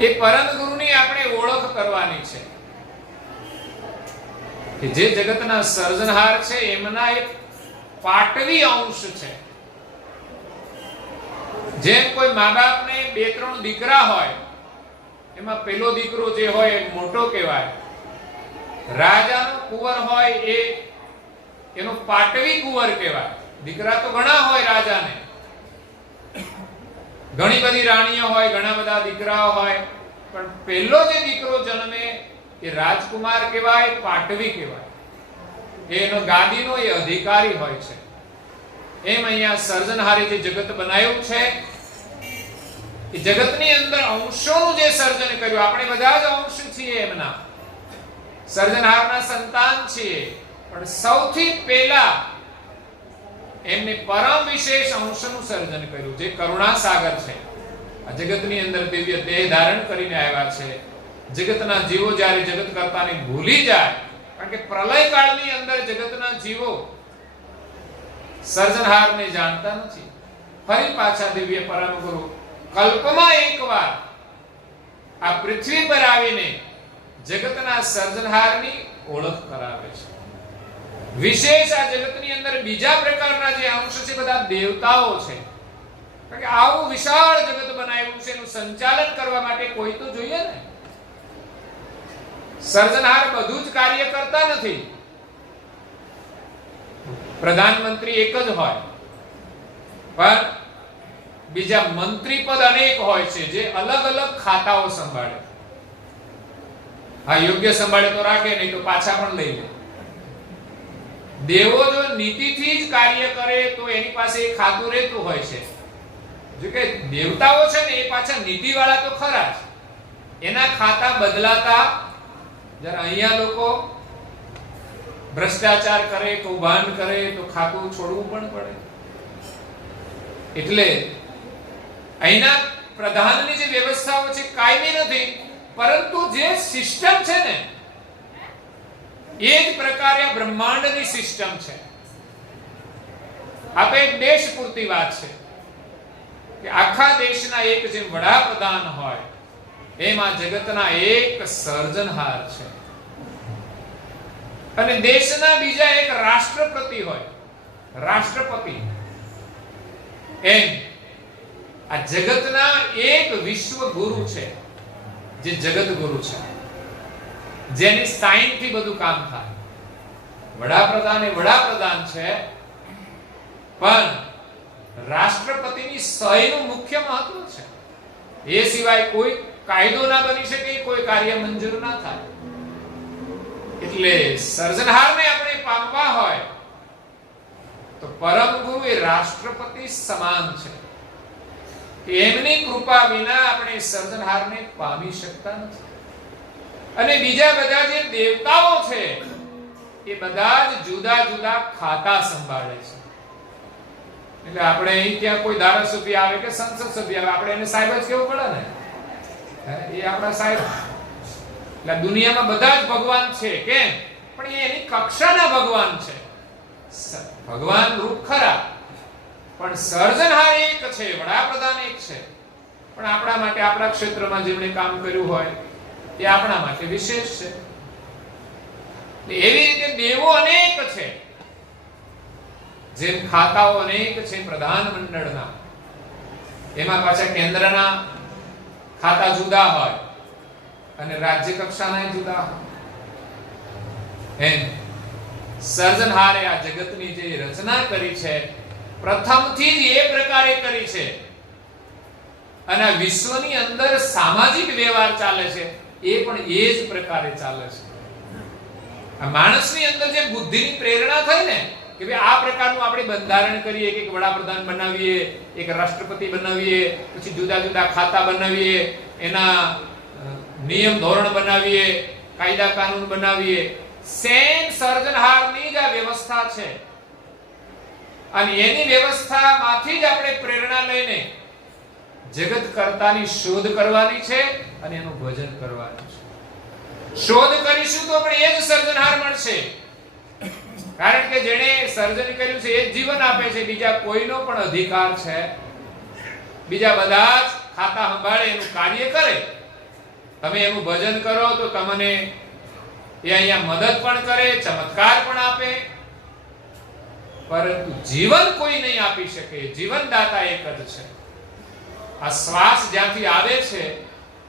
એ પરમ ગુરુની આપણે ઓળખ કરવાની છે કે જે જગતના સર્જનહાર છે એમના એક પાટવી અંશ છે. જેમ કોઈ મા બાપને બે ત્રણ દીકરા હોય, એમાં પેલો દીકરો જે હોય એ મોટો કહેવાય. રાજાનો કુંવર હોય એનો પાટવી કુંવર કહેવાય. દીકરા તો ઘણા હોય રાજાને, ઘણી બધી રાણીઓ હોય, ઘણા બધા દીકરાઓ હોય, પણ પહેલો જે દીકરો જન્મે એ રાજકુમાર કહેવાય, પાટવી કહેવાય. એનો ગાદીનો એ અધિકારી હોય છે. એમ અહીંયા સર્જનહારે જે જગત બનાવ્યું છે એ જગતની અંદર અંશોનું જે સર્જન કર્યું, આપણે બધા જ અંશ છીએ એમના, સર્જનહારના સંતાન છીએ. પણ સૌથી પહેલા એમને પરમ વિશેષ અંશનું સર્જન કર્યું, જે કરુણા સાગર છે. આ જગતની અંદર દિવ્ય દેહ ધારણ કરીને આવ્યા છે. જગતના જીવો જ્યારે જગત કરતાને ભૂલી જાય, કારણ કે પ્રલય કાળની અંદર જગતના જીવો સર્જનહારને જાણતા નથી. ફરી પાછા દિવ્ય પરમ ગુરુ કલ્પમાં એકવાર આ પૃથ્વી પર આવીને જગતના સર્જનહારની ઓળખ કરાવે છે. વિશેષ આ જગતની અંદર બીજા પ્રકારના જે અંશ છે બધા દેવતાઓ છે. કારણ કે આવું વિશાળ જગત બનાવ્યું છે, એનું સંચાલન કરવા માટે કોઈ તો જોઈએ ને. સર્જનહાર બધું જ કાર્ય કરતા નથી. પ્રધાનમંત્રી એક જ હોય, પણ બીજા મંત્રી પદ અનેક હોય છે જે અલગ અલગ ખાતાઓ સંભાળે. હા, યોગ્ય સંભાળે તો રાખે, નહીં તો પાછા પણ લઈ લે. દેવો જો નીતિથી જ કાર્ય કરે તો એની પાસે એક ખાતું રહેતું હોય છે. જો કે દેવતાઓ છે ને એ પાછા નીતિવાળા તો ખરા જ, એના ખાતા બદલાતા. જ્યારે અહીંયા લોકો ભ્રષ્ટાચાર કરે, કૌભાંડ કરે તો ખાતું છોડવું પણ પડે. એટલે અહીંના પ્રધાનની જે વ્યવસ્થાઓ છે કાયમી નથી, પરંતુ જે સિસ્ટમ છે ને એ જ પ્રકારે બ્રહ્માંડની સિસ્ટમ છે. આ તો એક દેશ પૂરતી વાત છે કે આખા દેશના એક જે વડાપ્રધાન હોય એમાં જગતના એક સર્જનહાર છે, અને દેશના બીજા એક રાષ્ટ્રપતિ હોય, રાષ્ટ્રપતિ. એમ આ જગતના એક વિશ્વ ગુરુ છે, જે જગત ગુરુ છે, જેની સાઈન થી બધું કામ થાય. વડાપ્રધાન એ વડાપ્રધાન છે, પણ રાષ્ટ્રપતિની સહીનું મુખ્ય મહત્વ છે. એ સિવાય કોઈ કાયદો ના બની શકે, કોઈ કાર્ય મંજૂર ના થાય. એટલે સર્જનહારને આપણે પામવા હોય તો પરમ ગુરુ એ રાષ્ટ્રપતિ સમાન છે. એમની કૃપા વિના આપણે સર્જનહારને પામી શકતા નથી. અને બીજા બધા જે દેવતાઓ છે એ બધા જ જુદા જુદા ખાતા સંભાળે છે. એટલે આપણે અહીં ત્યાં કોઈ ધારાસભ્ય આવે કે સંસદ સભ્ય આવે, આપણે એને સાહેબ જ કેવું પડે ને, એ આપણા સાહેબ. એટલે દુનિયામાં બધા જ ભગવાન છે, કેમ? પણ એની કક્ષાના ભગવાન છે. ભગવાન રૂપ ખરા, પણ સર્જનહાર એક છે, વડાપ્રધાન એક છે. પણ આપણા માટે, આપણા ક્ષેત્રમાં જેમણે કામ કર્યું હોય એ આપણા માટે વિશેષ છે. એવી રીતે દેવો અનેક છે, જેમ ખાતાઓ અનેક છે પ્રધાનમંડળના, એમાં પાછા કેન્દ્રના ખાતા જુદા હોય અને રાજ્ય કક્ષાના જુદા હોય. એમ સર્જનહારે આ જગતની જે રચના કરી છે પ્રથમથી જ એ પ્રકારે કરી છે. અને આ વિશ્વની અંદર સામાજિક વ્યવહાર ચાલે છે એ પણ એ જ પ્રકારે ચાલે છે. આ માણસની અંદર જે બુદ્ધિની પ્રેરણા થઈ ને કે ભાઈ આ પ્રકારનું આપણે બંધારણ કરીએ, કે વડાપ્રધાન બનાવીએ, એક રાષ્ટ્રપતિ બનાવીએ, પછી જુદા જુદા ખાતા બનાવીએ, એના નિયમ ધોરણ બનાવીએ, કાયદા કાનૂન બનાવીએ. સેમ સર્જનહારની જ આ વ્યવસ્થા છે, અને એની વ્યવસ્થામાંથી જ આપણે પ્રેરણા લઈને જગત કર્તાની શોધ કરવાની છે અને એનું ભજન કરવાનું છે. શોધ કરીશું તો આપણે એ જ સર્જનહાર મળશે, કારણ કે જેણે સર્જન કર્યું છે એ જ જીવન આપે છે. બીજા કોઈનો પણ અધિકાર છે? બીજા બધા જ ખાતા સંભાળે, એનું કાર્ય કરે, તમે એનું ભજન કરો તો તમને એ અહીંયા મદદ પણ કરે, ચમત્કાર પણ આપે, પરંતુ જીવન કોઈ નહીં આપી શકે. જીવનદાતા એક જ છે. આ શ્વાસ જ્યાંથી આવે છે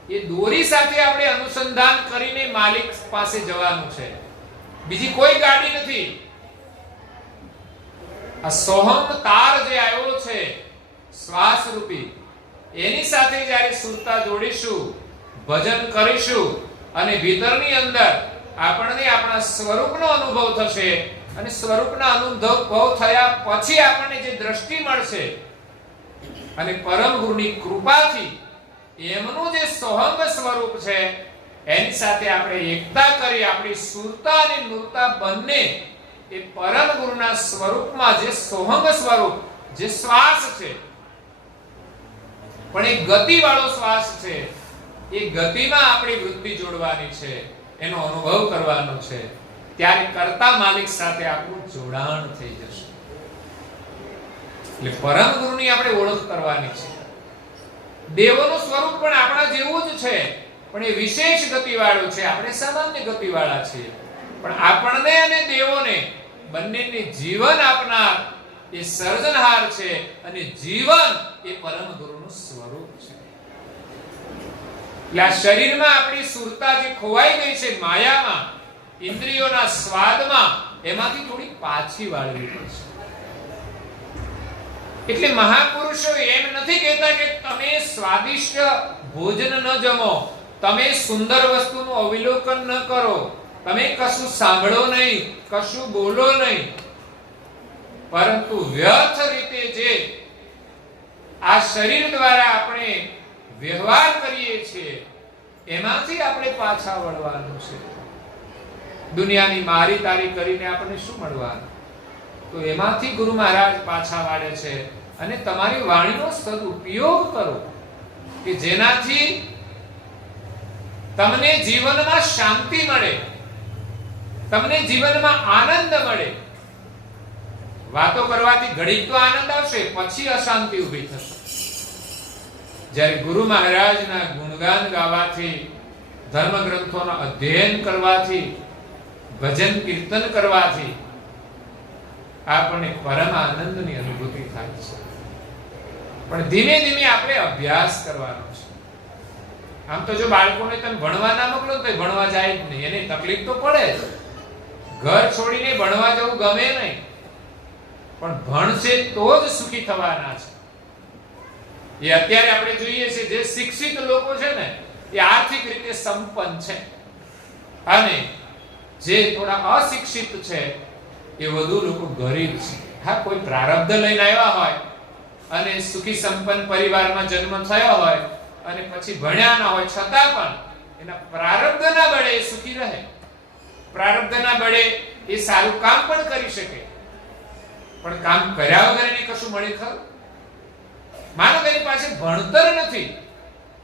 એ દોરી સાથે આપણે અનુસંધાન કરીને માલિક પાસે જવાનું છે. બીજી કોઈ ગાડી નથી. આ સોહમ તાર જે આવ્યો છે શ્વાસ રૂપી, એની સાથે જ્યારે સુરતા જોડીશું, ભજન કરીશું અને ભીતરની અંદર આપણને આપણા સ્વરૂપનો અનુભવ થશે, અને સ્વરૂપના અનુભવ થયા પછી આપણને જે દ્રષ્ટિ મળશે અને પરમ ગુરુની કૃપાથી એમનું જે સોહંગ સ્વરૂપ છે એની સાથે આપણે એકતા કરી આપણી સુરતા અને નૂરતા બંને એ પરમ ગુરુના સ્વરૂપમાં જે સોહંગ સ્વરૂપ, જે શ્વાસ છે પણ એ ગતિવાળો શ્વાસ છે, એ ગતિમાં આપણી વૃત્તિ જોડવાની છે, એનો અનુભવ કરવાનો છે. ત્યારે કરતા માલિક સાથે આપણું જોડાણ થઈ જશે. એટલે પરમ ગુરુની આપણે ઓળખ કરવાની છે. દેવોનું સ્વરૂપ પણ આપણા જેવું જ છે, પણ એ વિશેષ ગતિવાળું છે. આપણે સામાન્ય ગતિવાળા છીએ, પણ આપણને અને દેવોને બંનેને જીવન આપનાર એ સર્જનહાર છે, અને જીવન એ પરમ ગુરુનું સ્વરૂપ છે. એટલે આ શરીરમાં આપણી સુરતા જે ખોવાઈ ગઈ છે માયામાં, ઇન્દ્રિયોના સ્વાદમાં, એમાંથી થોડી પાછી વાળવી પડશે. એટલે મહાપુરુષો એમ નથી કહેતા કે તમે સ્વાદિષ્ટ ભોજન ન જમો, તમે સુંદર વસ્તુનું અવલોકન ન કરો, તમે કશું સાંભળો નહીં, કશું બોલો નહીં, પરંતુ વ્યર્થ રીતે જે આ શરીર દ્વારા આપણે વ્યવહાર કરીએ છીએ એમાંથી આપણે પાછા વળવાનું છે. દુનિયાની મારી તારી કરીને આપણને શું મળવાનું? તો એમાંથી ગુરુ મહારાજ પાછા વાળે છે. અને તમારી વાણીનો સદુપયોગ કરો કે જેનાથી તમને જીવનમાં શાંતિ મળે, તમને જીવનમાં આનંદ મળે. વાતો કરવાથી ઘડીક તો આનંદ આવશે, પછી અશાંતિ ઊભી થશે. જ્યારે ગુરુ મહારાજના ગુણગાન ગાવાથી, ધર્મ ગ્રંથોનો અધ્યયન કરવાથી, ભજન કીર્તન કરવાથી આપણને પરમ આનંદની અનુભૂતિ થાય છે. પણ ધીમે ધીમે આપણે અભ્યાસ કરવાનો છે. આમ તો જો બાળકોને તમે ભણવા ના મોકલો તો ભણવા જાય જ નહીં, એને તકલીફ તો પડે જ. ઘર છોડીને ભણવા જવું ગમે નહીં, પણ ભણશે તો જ સુખી થવાના છે. એ અત્યારે આપણે જોઈએ છે જે શિક્ષિત લોકો છે ને એ આર્થિક રીતે સંપન્ન છે, અને જે થોડા અશિક્ષિત છે એ વધુ લોકો ગરીબ છે. હા, કોઈ પ્રારબ્ધ લઈને આવ્યા હોય અને સુખી સંપન્ન પરિવારમાં જન્મ થયો હોય અને પછી ભણ્યા ના હોય, છતાં પણ એના પ્રારબ્ધના બળે એ સુખી રહે, પ્રારબ્ધના બળે એ સારું કામ પણ કરી શકે. પણ કામ કર્યા વગર એને કશું મળે ખરું? માનો કે એની પાસે ભણતર નથી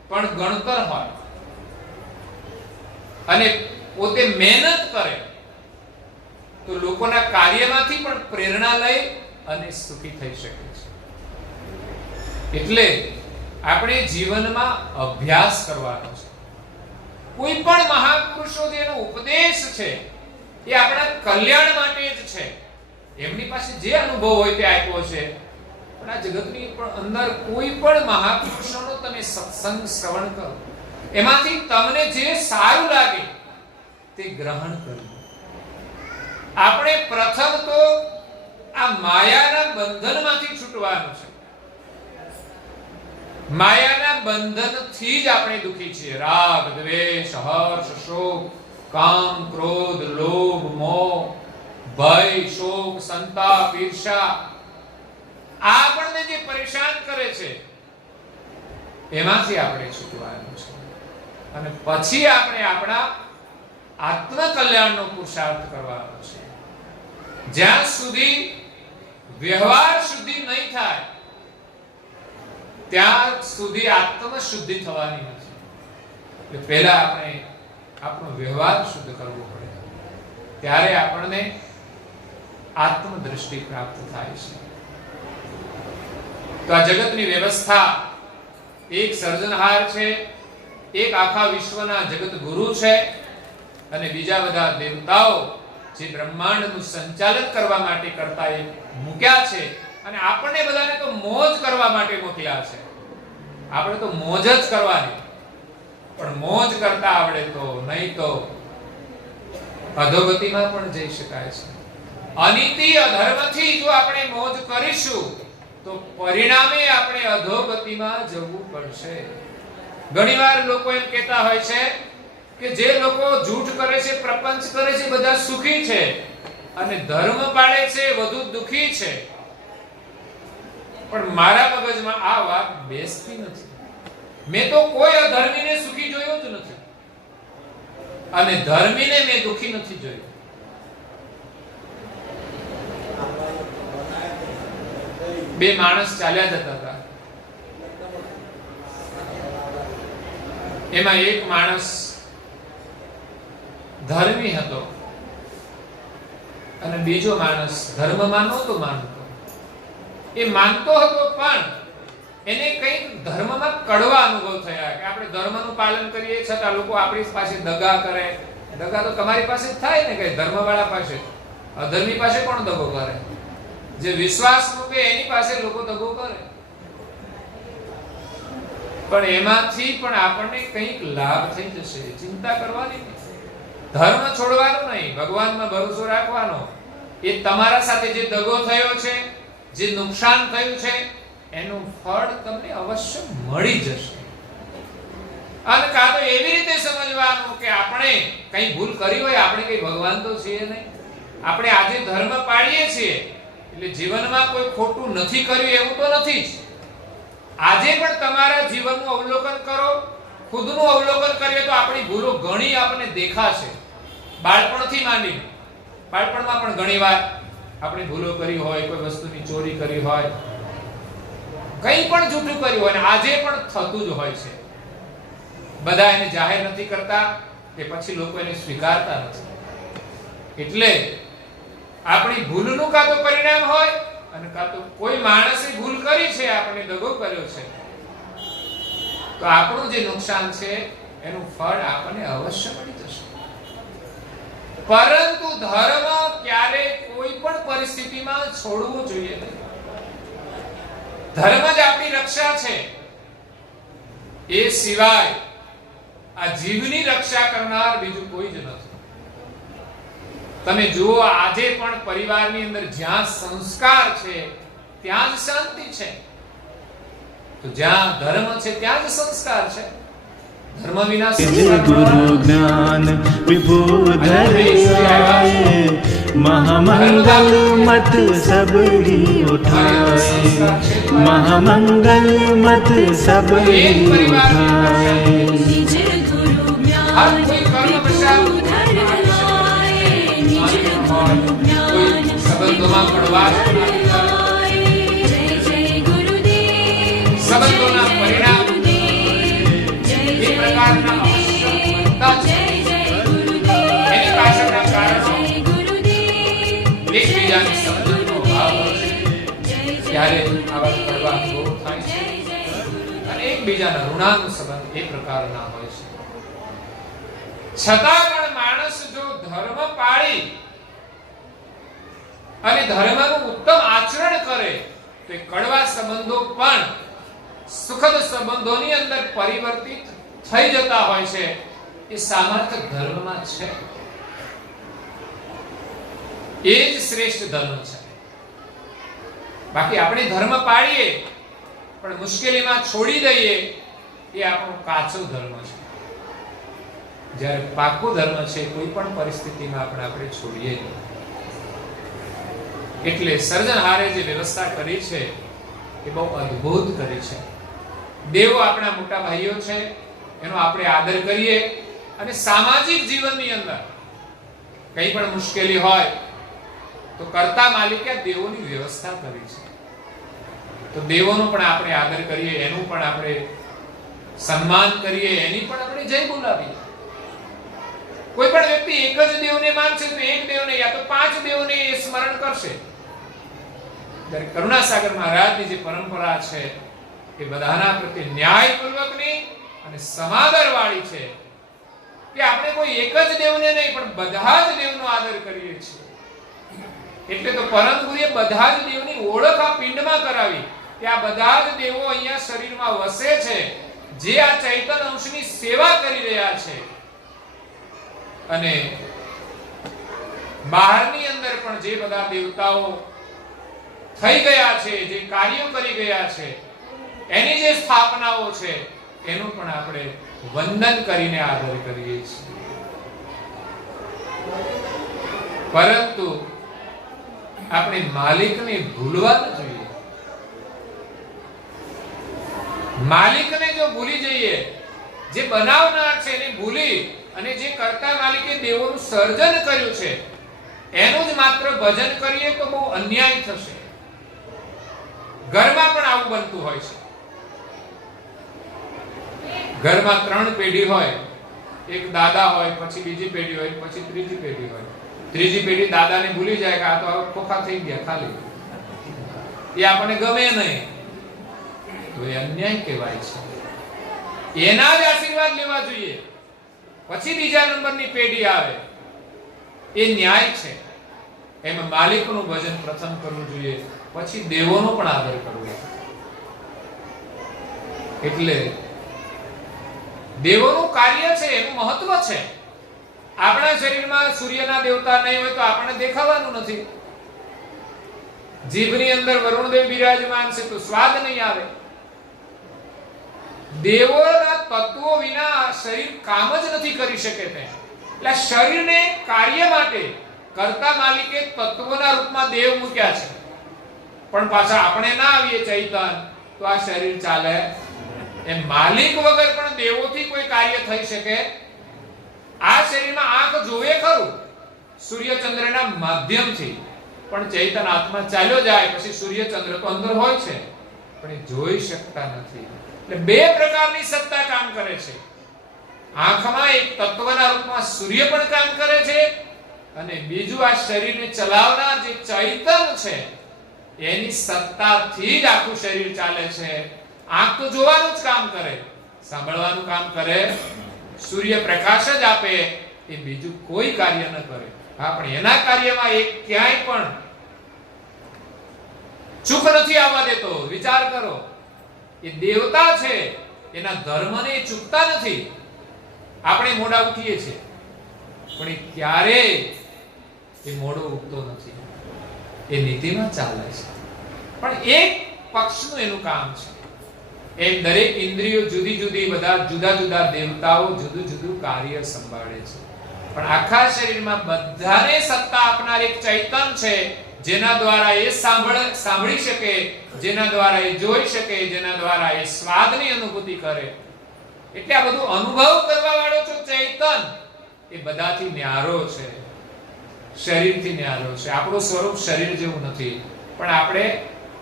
પણ ગણતર હોય અને પોતે મહેનત કરે તો લોકોના કાર્યમાંથી પણ પ્રેરણા લઈ અને સુખી થઈ શકે છે. એટલે આપણે જીવનમાં અભ્યાસ કરવાનો છે. કોઈ પણ મહાપુરુષો જેનો ઉપદેશ છે એ આપણા કલ્યાણ માટે જ છે. એમની પાસે જે અનુભવ હોય તે આપ્યો છે. પણ આ જગતની પણ અંદર કોઈ પણ મહાપુરુષોનો તમે સત્સંગ શ્રવણ કરો, એમાંથી તમને જે સારું લાગે તે ગ્રહણ કરો. આપણે પ્રથમ તો આ માયાના બંધનમાંથી છૂટવાનું છે. માયાના બંધનથી જ આપણે દુખી છીએ. રાગ, દ્વેષ, હર્ષ, શોક, કામ, ક્રોધ, લોભ, મોહ, ભય, શોક, સંતાપ, ઈર્ષા, આ આપણને જે પરેશાન કરે છે એમાંથી આપણે છૂટવાનું છે. અને પછી આપણે આપણા આત્મ કલ્યાણનો પુરુષાર્થ કરવાનો છે. જ્યાં સુધી વ્યવહાર શુદ્ધિ નહીં થાય ત્યાં સુધી આત્મ શુદ્ધિ થવાની નથી. એટલે પહેલા આપણે આપણો વ્યવહાર શુદ્ધ કરવો પડે, ત્યારે આપણને આત્મ દ્રષ્ટિ પ્રાપ્ત થાય છે. તો આ જગતની વ્યવસ્થા એક સર્જનહાર છે એક આખા વિશ્વના જગત ગુરુ છે અને બીજા બધા દેવતાઓ જે બ્રહ્માંડનું સંચાલન કરવા માટે કરતા એ મૂક્યા છે અને આપણને બધાને તો મોજ કરવા માટે મોકલ્યા છે. આપણે તો મોજ જ કરવાની, પણ મોજ કરતા આવડે તો નહીં તો અધોગતિમાં પણ જઈ શકાય છે. અનીતિ અધર્મથી જો આપણે મોજ કરીશું તો પરિણામે આપણે અધોગતિમાં જવું પડશે. ઘણીવાર લોકો એમ કહેતા હોય છે કે જે લોકો જૂઠ કરે છે, પ્રપંચ કરે છે, બધા સુખી છે અને ધર્મ પાળે છે વધુ દુખી છે. પણ મારા મગજમાં આ વાત બેસતી નથી. મેં તો કોઈ અધર્મીને સુખી જોયો જ નથી અને ધર્મીને મેં દુખી નથી જોયો. બે માણસ ચાલ્યા જતા હતા. એમાં એક માણસ ધર્મી હતો અને બીજો માણસ ધર્મમાં નહોતો માનતો. એ માનતો હતો પણ એને કંઈક ધર્મમાં કડવા અનુભવ થયા કે આપણે ધર્મનું પાલન કરીએ છતાં લોકો આપણી પાસે દગા કરે. દગા તો તમારી પાસે જ થાય ને, કે ધર્મવાળા પાસે. અધર્મી પાસે કોણ દગો કરે? જે વિશ્વાસ મૂકે એની પાસે લોકો દગો કરે. પણ એમાંથી પણ આપણને કંઈક લાભ થઈ જશે, ચિંતા કરવાની નહીં. ધર્મ છોડવાનો નહીં, ભગવાનમાં ભરોસો રાખવાનો. એ તમારા સાથે જે દગો થયો છે, જે નુકસાન થયું છે, એનું ફળ તમને અવશ્ય મળી જશે. અને કાં તો એવી રીતે સમજવાનું કે આપણે કંઈ ભૂલ કરી હોય, આપણે કંઈ ભગવાન તો છીએ નહીં. આપણે આજે ધર્મ પાળીએ છીએ એટલે જીવનમાં કોઈ ખોટું નથી કર્યું એવું તો નથી જ. આજે પણ તમારા જીવનનું અવલોકન કરો, ખુદનું અવલોકન કરીએ તો આપણી ભૂલો ઘણી આપણને દેખાશે. બાળપણથી માંડીને, બાળપણમાં પણ ઘણીવાર આપણે ભૂલો કરી હોય, કોઈ વસ્તુની ચોરી કરી હોય, કંઈ પણ જૂઠું કર્યું હોય, અને આજે પણ થતું જ હોય છે. બધા એને જાહેર નથી કરતા કે પછી લોકો એને સ્વીકારતા નથી. એટલે આપણી ભૂલનું કાં તો પરિણામ હોય અને કાં તો કોઈ માણસે ભૂલ કરી છે, આપણે દગો કર્યો છે, તો આપણું જે નુકસાન છે એનું ફળ આપણને અવશ્ય મળી જશે. પરંતુ ધર્મ ક્યારે કોઈ પણ પરિસ્થિતિમાં છોડવું જોઈએ નહીં. ધર્મ જ આપણી રક્ષા છે. એ સિવાય આ જીવની રક્ષા કરનાર બીજું કોઈ જ નથી. તમે જુઓ, આજે પણ પરિવારની અંદર જ્યાં સંસ્કાર છે ત્યાં જ શાંતિ છે. તો જ્યાં ધર્મ છે ત્યાં જ સંસ્કાર છે. ધર્મ વિના સંસ્કાર ગુરુ જ્ઞાન વિભૂધર આए महामंगल मत सब ही उठाए महामंगल मत सब ही उठाए हर कोई कर्म प्रसाद સંબંધોમાં કડવાશ સંબંધોના પરિણામ એ પ્રકારના અવશ્ય બનતા છે. એની પાછળના કારણો એકબીજાની સમજણનો અભાવ હોય છે, ત્યારે આવા કડવા અનુભવ થાય છે અને એકબીજાના ઋણાનું સંબંધ એ પ્રકારના હોય છે. છતાં પણ માણસ જો ધર્મ પાળી અને ધર્મનું ઉત્તમ આચરણ કરે તો એ કડવા સંબંધો પણ સુખદ સંબંધોની અંદર પરિવર્તિત થઈ જતા હોય છે. એ સામર્થ્ય ધર્મમાં છે. એ જ શ્રેષ્ઠ ધર્મ છે. બાકી આપણે ધર્મ પાળીએ પણ મુશ્કેલીમાં છોડી દઈએ એ આપણો કાચો ધર્મ છે. જ્યારે પાકો ધર્મ છે કોઈ પણ પરિસ્થિતિમાં આપણે છોડીએ નહીં. એટલે સર્જનહારે જે વ્યવસ્થા કરી છે એ બહુ અદ્ભુત કરી છે. દેવો આપણા મોટા ભાઈઓ છે, એનો આપણે આદર કરીએ અને સામાજિક જીવનની અંદર કંઈ પણ મુશ્કેલી હોય તો કરતા માલિકે દેવોની વ્યવસ્થા કરી છે. તો દેવોનો પણ આપણે આદર કરીએ, એનું પણ આપણે સન્માન કરીએ, એની પણ આપણે જય બોલાવીએ. કોઈ પણ વ્યક્તિ એક જ દેવને માનશે તો એક દેવને યા તો 5 દેવોને સ્મરણ કરશે. જ્યારે કરુણાસાગર મહારાજની જે પરંપરા છે એ બધાના પ્રત્યે ન્યાયપૂર્વકની અને સમાદર વાળી છે કે આપણે કોઈ એક જ દેવને નહીં પણ બધા જ દેવનો આદર કરીએ છીએ. એટલે તો પરમ ગુરુએ બધા જ દેવની ઓળખ આ પિંડમાં કરાવી કે આ બધા જ દેવો અહીંયા શરીરમાં વસે છે, જે આ ચૈતન્ય અંશની સેવા કરી રહ્યા છે. અને બહારની અંદર પણ જે બધા દેવતાઓ થઈ ગયા છે, જે કાર્યો કરી ગયા છે, એની જે સ્થાપનાઓ છે, એનું પણ આપણે વંદન કરીને આદર કરીએ છીએ. પરંતુ આપણે માલિકને ભૂલવા ન જોઈએ. માલિકને જો ભૂલી જઈએ, જે બનાવનાર છે એને ભૂલી અને જે કરતા માલિકે દેવોનું સર્જન કર્યું છે એનું જ માત્ર ભજન કરીએ તો બહુ અન્યાય થશે. ઘરમાં પણ આવું બનતું હોય છે. ઘરમાં 3 પેઢી હોય, એક દાદા હોય, પછી બીજી પેઢી હોય, પછી ત્રીજી પેઢી હોય. ત્રીજી પેઢી દાદાને ભૂલી જાય કે આ તો ખોખા થઈ ગયા ખાલી, એ આપણને ગમે નહીં, તો એ અન્યાય કહેવાય છે. એના જ આશીર્વાદ લેવા જોઈએ, પછી બીજા નંબરની પેઢી આવે, એ ન્યાય છે. એમાં માલિકનું ભજન પ્રથમ કરવું જોઈએ, પછી દેવોનો પણ આદર કરવો. એટલે દેવોનું કાર્ય છે, એનું મહત્વ છે. આપણા શરીરમાં સૂર્યના દેવતા નહીં હોય તો આપણને દેખાવાનું નથી. જીભની અંદર વરુણદેવ બિરાજમાન છે તો સ્વાદ નહીં આવે. દેવોના તત્વો વિના શરીર કામ જ નથી કરી શકે તે. એટલે શરીરને કાર્ય માટે કરતા માલિકે તત્વોના રૂપમાં દેવ મૂક્યા છે. પણ પાછા આપણે ના આવીએ ચૈતન તો આ શરીર ચાલે એમ. માલિક વગર પણ દેવોથી કોઈ કાર્ય થઈ શકે. આ શરીરમાં આંખ જોવે ખરું સૂર્ય ચંદ્રના માધ્યમથી, પણ ચૈતન આત્મા ચાલ્યો જાય પછી સૂર્ય ચંદ્ર તો અંદર હોય છે પણ એ જોઈ શકતા નથી. એટલે 2 પ્રકારની સત્તા કામ કરે છે. આંખમાં એક તત્વના રૂપમાં સૂર્ય પણ કામ કરે છે, અને બીજું આ શરીરને ચલાવનાર જે ચૈતન છે એની સત્તાથી જ આખું શરીર ચાલે છે. આંખ તો જોવાનું જ કામ કરે, સાંભળવાનું કામ કરે, સૂર્ય પ્રકાશ જ આપે, એ બીજું કોઈ કાર્ય ન કરે. હા, પણ એના કાર્યમાં એક ક્યાંય પણ ચૂક નથી આવવા દેતો. વિચાર કરો, એ દેવતા છે, એના ધર્મને એ ચૂકતા નથી. આપણે મોડા ઉઠીએ છીએ પણ એ ક્યારેય એ મોડો ઉઠતો નથી, એ નીતિમાં ચાલે છે. પણ એક પક્ષનું એનું કામ છે. એમ દરેક ઇન્દ્રિયો જુદી જુદી, બધા જુદા જુદા દેવતાઓ જુદું જુદું કાર્ય સંભાળે છે. પણ આખા શરીરમાં બધાને સત્તા આપનાર એક ચૈતન છે, જેના દ્વારા એ સાંભળી શકે, જેના દ્વારા એ જોઈ શકે, જેના દ્વારા એ સ્વાદની અનુભૂતિ કરે. એટલે આ બધું અનુભવ કરવા વાળો જો ચૈતન એ બધાથી ન્યારો છે, શરીરથી ન્યારો છે. આપણું સ્વરૂપ શરીર જેવું નથી, પણ આપણે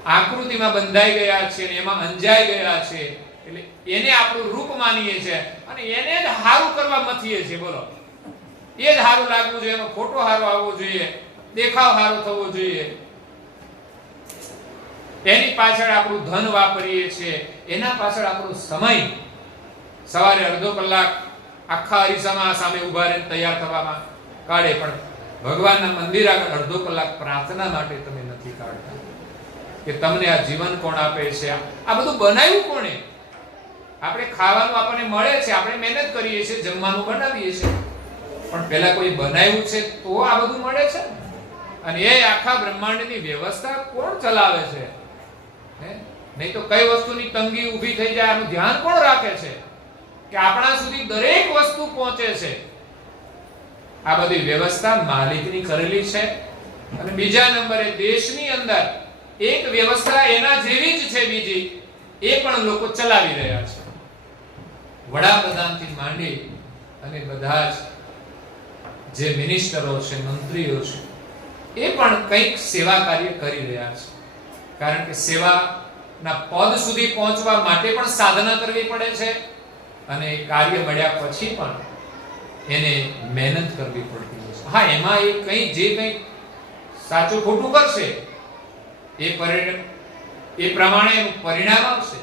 આકૃતિમાં બંધાઈ ગયા છે અને એમાં અંજાઈ ગયા છે. એટલે એને આપણું રૂપ માનીએ છીએ અને એને જ હારું કરવા મથીએ છીએ. બોલો, એ જ હારું લાગવું જોઈએ, એનો ફોટો હારો આવવો જોઈએ, દેખાવ હારો થવો જોઈએ, એની પાછળ આપણું ધન વાપરીએ છીએ, એના પાછળ આપણો સમય સવારે અડધો કલાક આખા અરીસામાં સામે ઉભા રહીને તૈયાર થવામાં કાઢે, પણ ભગવાનના મંદિર આગળ અડધો કલાક પ્રાર્થના માટે તમે નથી કાઢતા. કે તમને આ જીવન કોણ આપે છે? આ બધું બનાવ્યું કોણે? આપણે ખાવાનું આપણને મળે છે, આપણે મહેનત કરીએ છીએ, જમવાનું બનાવીએ છીએ, પણ પહેલા કોઈ બનાવ્યું છે તો આ બધું મળે છે. અને એ આખા બ્રહ્માંડની વ્યવસ્થા કોણ ચલાવે છે? નહીં તો કઈ વસ્તુની તંગી ઊભી થઈ જાય આનું ધ્યાન કોણ રાખે છે કે આપણા સુધી દરેક વસ્તુ પહોંચે છે? આ બધી વ્યવસ્થા માલિકની કરેલી છે. અને બીજા નંબરે દેશની અંદર એક વ્યવસ્થા એના જેવી જ છે બીજી, એ પણ લોકો ચલાવી રહ્યા છે. વડાપ્રધાનથી માંડી અને બધા જ જે મિનિસ્ટરો છે, મંત્રીઓ છે, એ પણ કંઈક સેવા કાર્ય કરી રહ્યા છે. કારણ કે સેવાના પદ સુધી પહોંચવા માટે પણ સાધના કરવી પડે છે, અને કાર્ય મળ્યા પછી પણ એને મહેનત કરવી પડતી હોય છે. હા, એમાં એ કંઈ જે કંઈ સાચું ખોટું કરશે એ પ્રમાણે એનું પરિણામ આવશે.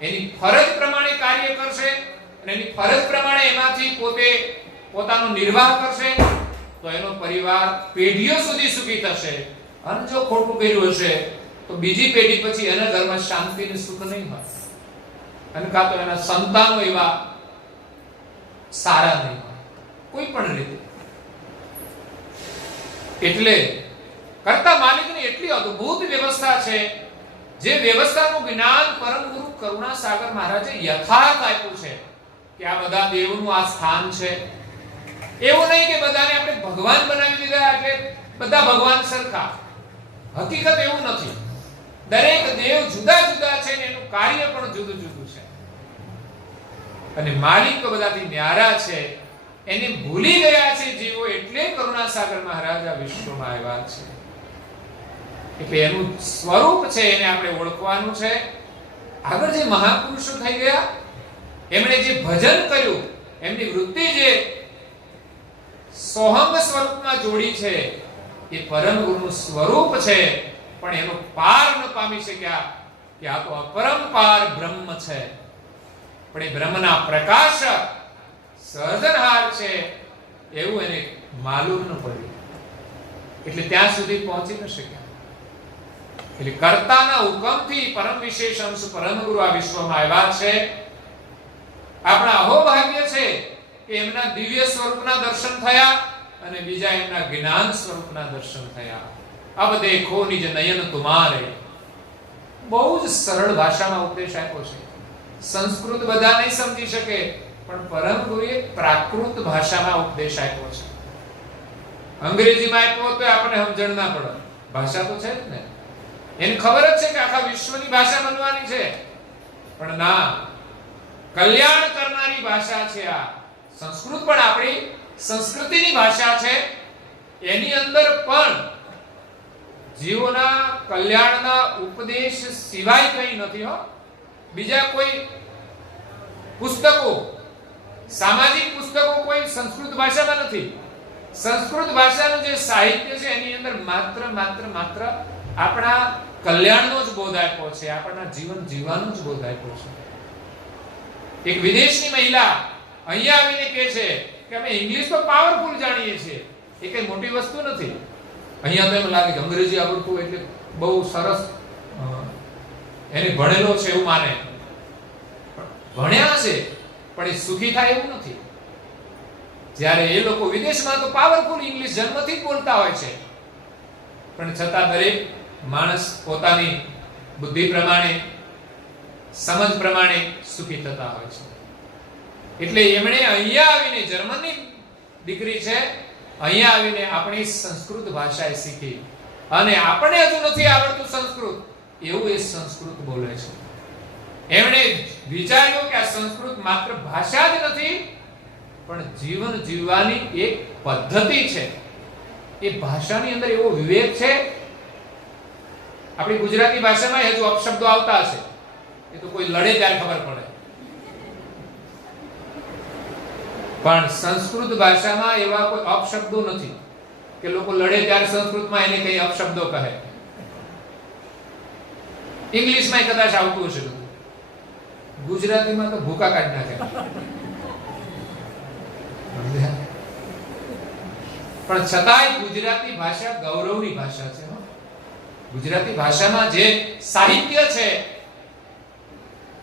એની ફરજ પ્રમાણે કાર્ય કરશે અને એની ફરજ પ્રમાણે એમાંથી પોતે પોતાનો નિર્વાહ કરશે તો એનો પરિવાર પેઢીઓ સુધી સુખી થશે. અને જો ખોટું કર્યું હશે તો બીજી પેઢી પછી એના ઘરમાં શાંતિ અને સુખ નહીં હોય, અને કાં તો એના સંતાનો એવા સારા નહીં હોય કોઈ પણ રીતે. એટલે કરતા માલિકની એટલી અદ્ભુત વ્યવસ્થા છે, જે વ્યવસ્થાનું જ્ઞાન પરમ ગુરુ કરુણાસાગર મહારાજે યથાર્થ આપ્યું છે કે આ બધા દેવનું આ સ્થાન છે. એવું નહીં કે બધાને આપણે ભગવાન બનાવી દીધા એટલે બધા ભગવાન સરખા. હકીકત એવું નથી. દરેક દેવ જુદા જુદા છે ને એનું કાર્ય પણ જુદું જુદું છે. અને માલિક તો બધાથી ન્યારા છે, એને ભૂલી ગયા છે જીવો, એટલે કરુણાસાગર મહારાજ આ વિશ્વમાં આવ્યા છે. એટલે એનું સ્વરૂપ છે એને આપણે ઓળખવાનું છે. આગળ જે મહાપુરુષો થઈ ગયા એમણે જે ભજન કર્યું, એમની વૃત્તિ જે સોહંગ સ્વરૂપમાં જોડી છે એ પરમ ગુરુનું સ્વરૂપ છે, પણ એનો પાર ન પામી શક્યા કે આ તો અપરંપાર બ્રહ્મ છે. પણ એ બ્રહ્મના પ્રકાશક સર્જનહાર છે એવું એને માલુમ ન પડ્યું, એટલે ત્યાં સુધી પહોંચી ન શક્યા. એટલે કર્તાના હુકમથી પરમ વિશેષ અંશ પરમ ગુરુ આ વિશ્વમાં આવ્યા છે. આપણા અહોભાગ્ય છે કે એમના દિવ્ય સ્વરૂપના દર્શન થયા અને બીજા એમના જ્ઞાન સ્વરૂપના દર્શન થયા. અબ દેખો નિજ નયન તુમારે. બહુ જ સરળ ભાષામાં ઉપદેશ આપ્યો છે. સંસ્કૃત બધા નહીં સમજી શકે, પણ પરમ ગુરુએ પ્રાકૃત ભાષામાં ઉપદેશ આપ્યો છે. અંગ્રેજીમાં આપ્યો તો આપણને સમજણ ના પડે, ભાષા તો છે જ ને. એને ખબર જ છે કે આખા વિશ્વની ભાષા બનવાની છે, પણ ના, કલ્યાણ કરનારી ભાષા છે આ. સંસ્કૃત પણ આપણી સંસ્કૃતિની ભાષા છે. એની અંદર પણ જીવોના કલ્યાણના ઉપદેશ સિવાય કંઈ નથી હો. બીજા કોઈ પુસ્તકો, સામાજિક પુસ્તકો કોઈ સંસ્કૃત ભાષામાં નથી. સંસ્કૃત ભાષાનું જે સાહિત્ય છે એની અંદર માત્ર આપણા કલ્યાણનો જ બોધ આપ્યો છે, આપણા જીવન જીવવાનો જ બોધ આપ્યો છે. એક વિદેશની મહિલા અહીંયા આવીને કહે છે કે અમે ઇંગ્લિશ તો પાવરફુલ જાણીએ છીએ, એ કઈ મોટી વસ્તુ નથી. અહીંયા તો એમ લાગે કે અંગ્રેજી આવડતું એટલે બહુ સરસ, એને ભણેલો છે એવું માને. ભણ્યા છે પણ એ સુખી થાય એવું નથી. જ્યારે એ લોકો વિદેશમાં તો પાવરફુલ ઇંગ્લિશ જન્મથી જ બોલતા હોય છે, પણ છતાં દરેક માણસ પોતાની બુદ્ધિ પ્રમાણે, સમજ પ્રમાણે સુખી થતા હોય છે. એટલે એમણે અહીંયા આવીને, જર્મનની દીકરી છે, અહીંયા આવીને આપણી સંસ્કૃત ભાષા શીખી, અને આપણે હજુ નથી આવડતું સંસ્કૃત એવું એ સંસ્કૃત બોલે છે. એમણે વિચાર્યું કે આ સંસ્કૃત માત્ર ભાષા જ નથી, પણ જીવન જીવવાની એક પદ્ધતિ છે. એ ભાષાની અંદર એવો વિવેક છે. આપણી ગુજરાતી ભાષામાં હજુ અપશબ્દો આવતા હશે, એ તો કોઈ લડે ત્યારે ખબર પડે, પણ સંસ્કૃત ભાષામાં એવા કોઈ અપશબ્દો નથી કે લોકો લડે ત્યારે સંસ્કૃતમાં એને કઈ અપશબ્દો કહે. ઇંગ્લિશમાં કદાચ આવતું હશે, ગુજરાતીમાં તો ભૂકા કાઢી નાખે. પણ છતાંય ગુજરાતી ભાષા ગૌરવની ભાષા છે. ગુજરાતી ભાષામાં જે સાહિત્ય છે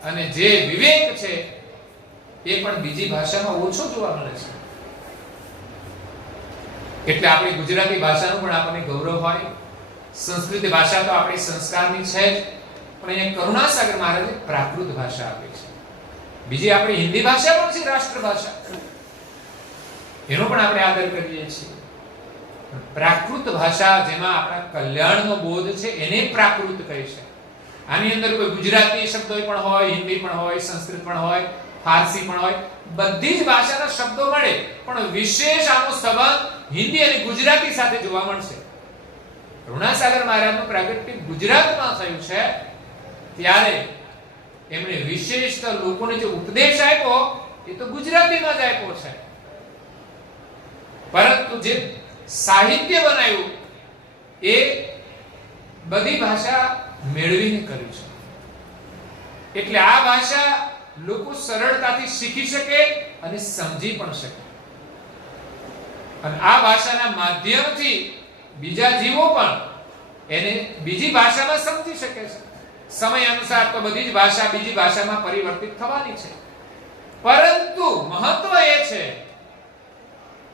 અને જે વિવેક છે એ પણ બીજી ભાષામાં ઓછો જોવા મળે છે. એટલે આપણી ગુજરાતી ભાષાનું પણ આપણને ગૌરવ હોય. સંસ્કૃત ભાષા તો આપણી સંસ્કારની છે જ, પણ અહીંયા કરુણાસાગર મહારાજે પ્રાકૃત ભાષા આપી છે. બીજી આપણી હિન્દી ભાષા પણ છે રાષ્ટ્રભાષા, એનો પણ આપણે આદર કરીએ છીએ. પ્રાકૃત ભાષા જેમાં આપણા કલ્યાણનો બોધ છે એને પ્રાકૃત કહે છે. આની અંદર કોઈ ગુજરાતી શબ્દો પણ હોય, હિન્દી પણ હોય, સંસ્કૃત પણ હોય, ફારસી પણ હોય, બધી જ ભાષાના શબ્દો મળે, પણ વિશેષ આનો સંબંધ હિન્દી અને ગુજરાતી સાથે જોવા મળશે. કરુણાસાગર મહારાજનું પ્રાગટ્ય ગુજરાતમાં થયું છે, ત્યારે એમણે વિશેષ લોકોને જે ઉપદેશ આપ્યો એ તો ગુજરાતીમાં જ આપ્યો છે, પરંતુ જે સાહિત્ય બનાવ્યું એ બધી ભાષા મેળવીને કર્યું છે. એટલે આ ભાષા લોકો સરળતાથી શીખી શકે અને સમજી પણ શકે. અને આ ભાષાના માધ્યમથી બીજા જીવો પણ એને બીજી ભાષામાં સમજી શકે છે. સમય અનુસાર તો બધી જ ભાષા બીજી ભાષામાં પરિવર્તિત થવાની છે, પરંતુ મહત્વ એ છે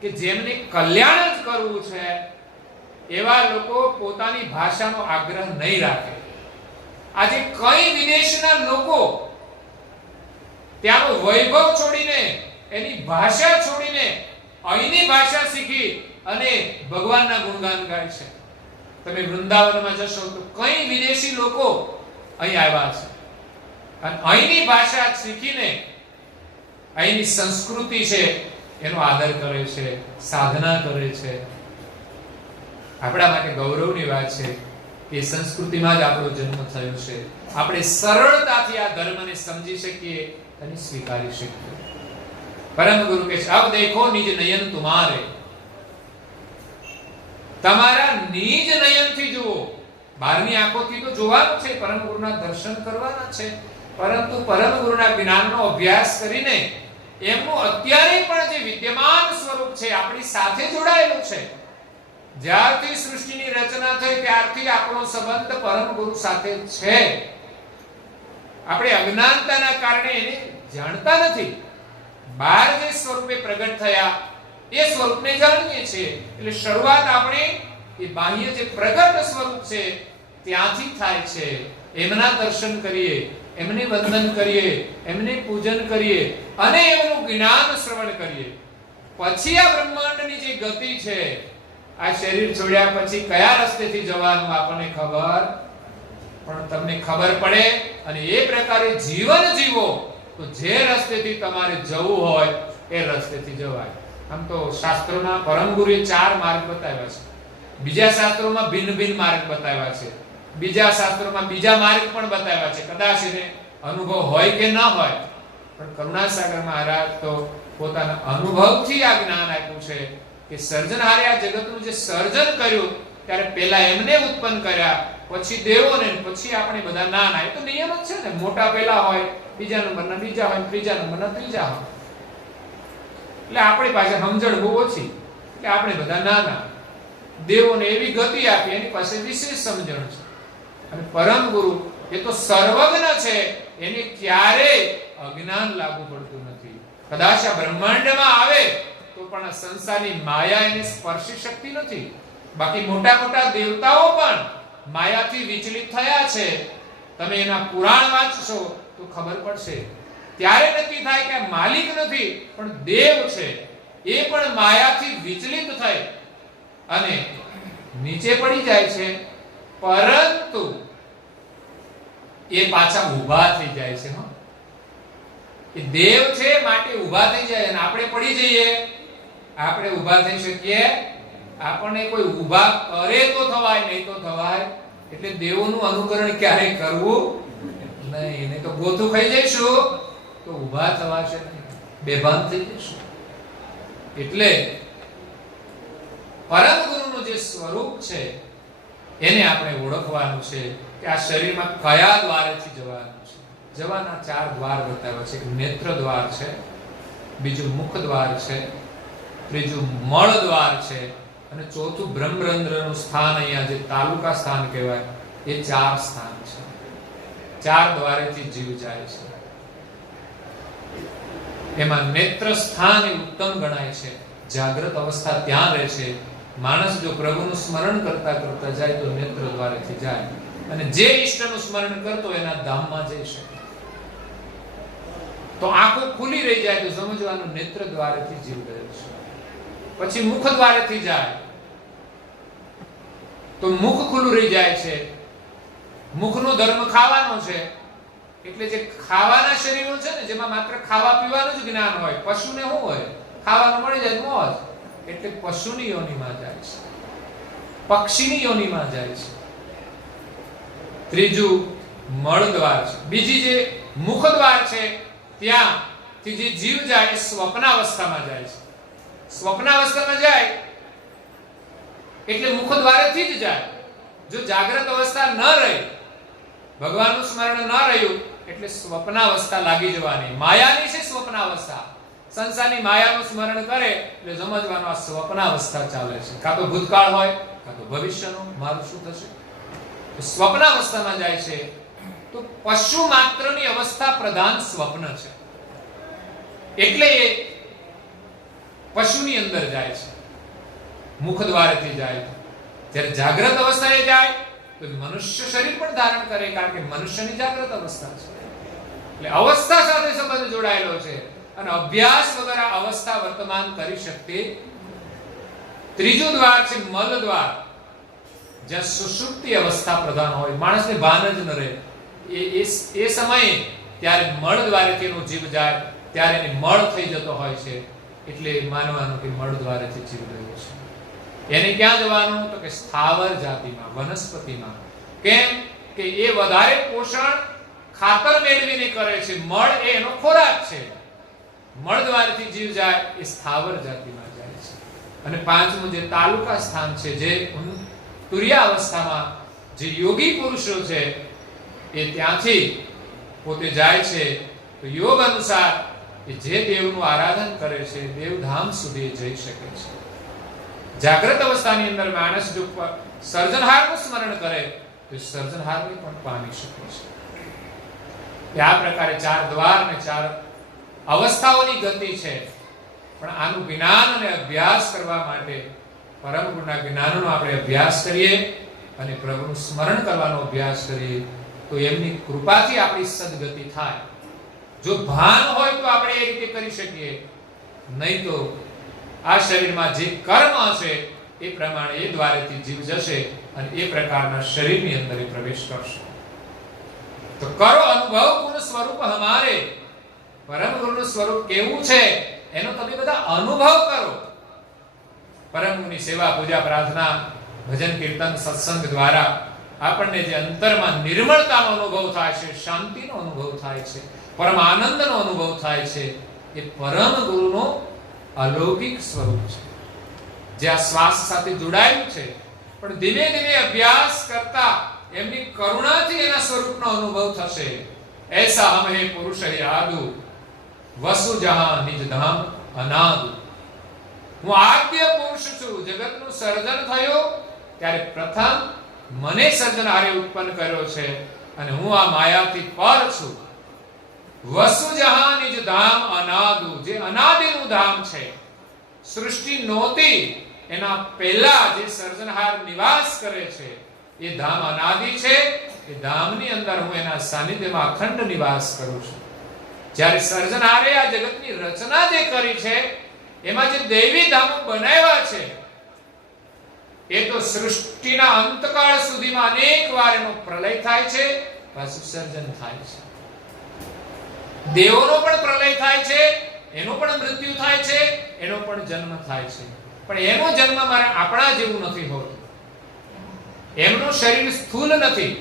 કે જેમને કલ્યાણ જ કરવું છે એવા લોકો પોતાની ભાષાનો આગ્રહ નહીં રાખે. આજે કઈ વિદેશના લોકો ત્યાંનો વૈભવ છોડીને, એની ભાષા છોડીને અહીંની ભાષા શીખી અને ભગવાનના ગુણગાન ગાય છે. તમે વૃંદાવનમાં જશો તો કઈ વિદેશી લોકો અહીં આવ્યા છે અને અહીંની ભાષા શીખીને અહીંની સંસ્કૃતિ છે એનો આદર કરે છે, સાધના કરે છે. આપણા માટે ગૌરવની વાત છે કે સંસ્કૃતિમાં જ આપણો જન્મ થયો છે. આપણે સરળતાથી આ ધર્મને સમજી શકીએ અને સ્વીકારી શકીએ. પરમ ગુરુ કહે છે, અબ દેખો નિજ નયન તુમારે, તમારા નિજ નયનથી જુઓ. બહારની આંખોથી તો જોવાનું છે, પરમ ગુરુના દર્શન કરવાના છે, પરંતુ પરમ ગુરુના જ્ઞાનનો અભ્યાસ કરીને એમનું અત્યારે પણ જે વિદ્યમાન સ્વરૂપ છે આપણી સાથે જોડાયેલું છે. જ્યારથી સૃષ્ટિની રચના થઈ ત્યારથી આપણો સંબંધ પરમ ગુરુ સાથે છે. આપણે અજ્ઞાનતાના કારણે એને જાણતા નથી. બહાર જે સ્વરૂપે પ્રગટ થયા એ સ્વરૂપને જાણીએ છીએ. એટલે શરૂઆત આપણે એ બાહ્ય જે પ્રગટ સ્વરૂપ છે ત્યાંથી થાય છે. એમના દર્શન કરીએ, એમને વંદન કરીએ, એમને પૂજન કરીએ અને એમનું જ્ઞાન શ્રવણ કરીએ. પછી આ બ્રહ્માંડની જે ગતિ છે, આ શરીર છોડ્યા પછી કયા રસ્તેથી જવાનું આપણને ખબર પણ તમને ખબર પડે અને એ પ્રકારે જીવન જીવો તો જે રસ્તેથી તમારે જવું હોય એ રસ્તેથી જવાય. આમ તો શાસ્ત્રોના પરમ ગુરુએ 4 માર્ગ બતાવ્યા છે. બીજા શાસ્ત્રોમાં ભિન્ન ભિન્ન માર્ગ બતાવ્યા છે. બીજા શાસ્ત્રોમાં બીજા માર્ગ પણ બતાવ્યા છે. કદાચ એને અનુભવ હોય કે ન હોય, પણ કરુણાસાગર મહારાજ તો પોતાના અનુભવથી આ જ્ઞાન આપ્યું છે કે સર્જનહારે આ જગતનું જે સર્જન કર્યું ત્યારે પહેલા એમને ઉત્પન્ન કર્યા, પછી દેવોને, પછી આપણે બધા નાના. એ તો નિયમ જ છે ને. મોટા પહેલા હોય, બીજા નંબરના બીજા હોય, ત્રીજા નંબરના ત્રીજા હોય. એટલે આપણી પાસે સમજણ બહુ ઓછી, એટલે આપણે બધા નાના. દેવોને એવી ગતિ આપી, એની પાસે વિશેષ સમજણ છે. અને પરમ ગુરુ એ તો સર્વજ્ઞ છે, એને ક્યારેય અજ્ઞાન લાગુ પડતું નથી. કદાચ આ બ્રહ્માંડમાં આવે તો પણ આ સંસારની માયા એને સ્પર્શી શકતી નથી. બાકી મોટા મોટા દેવતાઓ પણ માયાથી વિચલિત થયા છે. તમે એના પુરાણ વાંચશો તો ખબર પડશે. ત્યારે નક્કી થાય કે માલિક નથી પણ દેવ છે. એ પણ માયાથી વિચલિત થઈ અને નીચે પડી જાય છે, પરંતુ એ પાછા ઊભા થઈ જાય છે. એ દેવ છે માટે ઊભા થઈ જાય અને આપણે પડી જઈએ. આપણે ઊભા થઈ શકીએ? આપણને કોઈ ઊભા કરે તો થવાય, નહીં તો થવાય. એટલે દેવોનું અનુકરણ ક્યારેય કરવું નહીં. નહીં તો ગોથું ખાઈ જઈશું તો ઊભા થવાશે નહીં, બેભાન થઈ જઈશું. એટલે પરમ ગુરુનું જે સ્વરૂપ છે એને આપણે ઓળખવાનું છે કે આ શરીરમાં કયા દ્વારેથી જવાનું છે. જવાના 4 દ્વાર બતાવ્યા છે. એક નેત્ર દ્વાર છે, બીજું મુખ દ્વાર છે, ત્રીજું મળ દ્વાર છે અને ચોથું બ્રહ્મરંધ્રનું સ્થાન, અહીંયા જે તાલુકા સ્થાન કહેવાય, એ 4 સ્થાન છે. 4 દ્વારેથી જીવ જાય છે. એમાં નેત્ર સ્થાન એ ઉત્તમ ગણાય છે. જાગ્રત અવસ્થા ત્યાં રહે છે. માણસ જો પ્રભુનું સ્મરણ કરતા કરતા જાય તો નેત્ર દ્વારેથી જાય અને જે ઈષ્ટનું સ્મરણ કરતો એના ધામમાં જઈ શકે. તો આંખો ખુલ્લી રહી જાય તો સમજવાનું નેત્ર દ્વારેથી જીવ ગયો છે. પછી મુખ દ્વારેથી જાય તો મુખ ખુલ્લું રહી જાય છે. મુખનો ધર્મ ખાવાનો છે. એટલે જે ખાવાના શરીરો છે ને, જેમાં માત્ર ખાવા પીવાનું જ જ્ઞાન હોય, પશુને શું હોય? ખાવાનું મળી જાય મોજ. એટલે પશુની યોનિમાં જાય છે, પક્ષીની યોનિમાં જાય છે. ત્રીજું મળ દ્વાર છે. બીજી જે મુખ દ્વાર છે ત્યાંથી જે જીવ જાય એ સ્વપ્નાવસ્થામાં જાય છે. સ્વપ્નાવસ્થામાં જાય એટલે મુખ દ્વારેથી જ જાય. જો જાગ્રત અવસ્થા ન રહી, ભગવાનનું સ્મરણ ન રહ્યું એટલે સ્વપ્નાવસ્થા લાગી જવાની. માયાની છે સ્વપ્નાવસ્થા. સંસારની માયાનું સ્મરણ કરે એટલે સમજવાનું આ સ્વપ્નાવસ્થા ચાલે છે. કાં તો ભૂતકાળ હોય, કાં તો ભવિષ્યનું. મારું શું થશે? તો સ્વપ્નાવસ્થામાં જાય છે. તો પશુ માત્રની અવસ્થા પ્રધાન સ્વપ્ન છે, એટલે એ પશુની અંદર જાય છે, મુખ દ્વારેથી જાય. જ્યારે જાગ્રત અવસ્થાએ જાય તો મનુષ્ય શરીર પણ ધારણ કરે, કારણ કે મનુષ્યની જાગ્રત અવસ્થા છે. એટલે અવસ્થા સાથે સંબંધ જોડાયેલો છે અને અભ્યાસ વગર આ અવસ્થા વર્તમાન કરી શકતી. ત્રીજું દ્વાર છે મલ દ્વાર, જ્યાં સુષુપ્તિ અવસ્થા પ્રધાન હોય, માણસને ભાન જ ન રહે. એ સમયે ત્યારે મળ દ્વારેથી એનો જીવ જાય, ત્યારે એની મળ થઈ જતો હોય છે. એટલે માનવાનું કે મળ દ્વારેથી જીવ ગયો છે. એને ક્યાં જવાનું? તો કે સ્થાવર જાતિમાં, વનસ્પતિમાં. કેમ કે એ વધારે પોષણ ખાતર મેળવીને કરે છે. મળ એ એનો ખોરાક છે. મળ દ્વારથી જીવ જાય એ સ્થાવર જાતિમાં જાય છે. અને પાંચમું જે તાલુકા સ્થાન છે, જે તુર્યાવસ્થામાં જે યોગી પુરુષો છે એ ત્યાંથી પોતે જાય છે. તો યોગ અનુસાર એ જે દેવનું આરાધન કરે છે દેવધામ સુધી જઈ શકે છે. જાગ્રત અવસ્થાની અંદર માણસ જો સર્જનહારનું સ્મરણ કરે તો સર્જનહારને પણ પામી શકે છે. આ પ્રકારે 4 દ્વાર અને 4 અવસ્થાઓની ગતિ છે. પણ આનું જ્ઞાન અને અભ્યાસ કરવા માટે પરમ ગુરુના જ્ઞાનનો આપણે અભ્યાસ કરીએ અને પ્રભુનું સ્મરણ કરવાનો અભ્યાસ કરીએ તો એમની કૃપાથી આપણી સદગતિ થાય. જો ભાન હોય તો આપણે એ રીતે કરી શકીએ, નહીં તો આ શરીરમાં જે કર્મ હશે એ પ્રમાણે એ દ્વારેથી જીવ જશે અને એ પ્રકારના શરીરની અંદર એ પ્રવેશ કરશે. તો કરો અનુભવ ગુણ સ્વરૂપ હમારે. પરમ ગુરુનું સ્વરૂપ કેવું છે એનો તમે બધા અનુભવ કરો. પરમ ગુરુની સેવા, પૂજા, પ્રાર્થના, ભજન, કીર્તન, સત્સંગ દ્વારા આપણને જે અંતરમાં નિર્મળતાનો અનુભવ થાય છે, શાંતિનો અનુભવ થાય છે, પરમ આનંદનો અનુભવ થાય છે, એ પરમ ગુરુનો અલૌકિક સ્વરૂપ છે, જે આ શ્વાસ સાથે જોડાયેલું છે. પણ ધીમે ધીમે અભ્યાસ કરતા એમની કરુણાથી એના સ્વરૂપનો અનુભવ થશે. એસા હમ હે પુરુષ હે આદુ વસુ જહાં નિજ ધામ અનાદુ. હું આદ્ય પુરુષ છું. જગતનું સર્જન થયું ત્યારે પ્રથમ મને સર્જનહારે ઉત્પન્ન કર્યો છે અને હું આ માયાથી પર છું. વસુ જહાં નિજ ધામ અનાદુ, જે અનાદિનું ધામ છે. સૃષ્ટિ નહોતી એના પહેલા જે સર્જનહાર નિવાસ કરે છે એ ધામ અનાદિ છે. એ ધામની અંદર હું એના સાનિધ્યમાં અખંડ નિવાસ કરું છું. જ્યારે સર્જનહારે આ જગતની રચના જે કરી છે એમાં જે દૈવી ધામો બનાવ્યા છે એ તો સૃષ્ટિના અંતકાળ સુધીમાં અનેક વાર એનો પ્રલય થાય છે, પાછું સર્જન થાય છે. દેવોનો પણ પ્રલય થાય છે, એનો પણ મૃત્યુ થાય છે, એનો પણ જન્મ થાય છે. પણ એનો જન્મ આપણા જેવું નથી હોતું. એમનું શરીર સ્થૂલ નથી,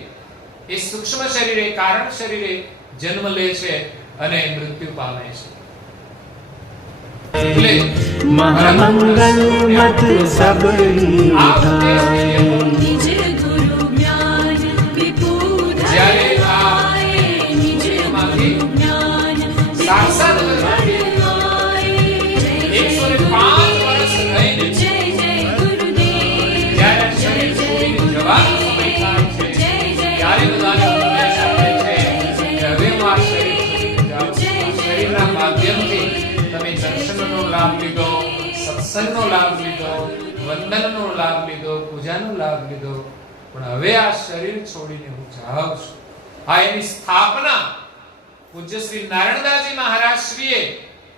એ સૂક્ષ્મ શરીરે, કારણ શરીરે જન્મ લે છે અને મૃત્યુ પામે છે. એટલે महामंगल मत सब ही उठाए निज गुरु ज्ञान विपुल જ્યારે આ निज માંથી ज्ञान સાક્ષાત ભગવાન 105 વર્ષ રહીને जय जय गुरुदेव જ્યારે શરીર છોડીને જવાનો સમય થાય છે ત્યારે બધાને ઉપદેશ આપે છે કે હવે હું આ શરીર છોડીને જાઉં છું. શરીરના માધ્યમથી તમે દર્શનનો લાભ લીધો, સત્સંગનો લાભ લીધો, વંદનનો લાભ લીધો, પૂજાનો લાભ લીધો, પણ હવે આ શરીર છોડીને હું જાઉં છું. આ એની સ્થાપના પૂજ્ય શ્રી નારાયણદાસજી મહારાજ શ્રીએ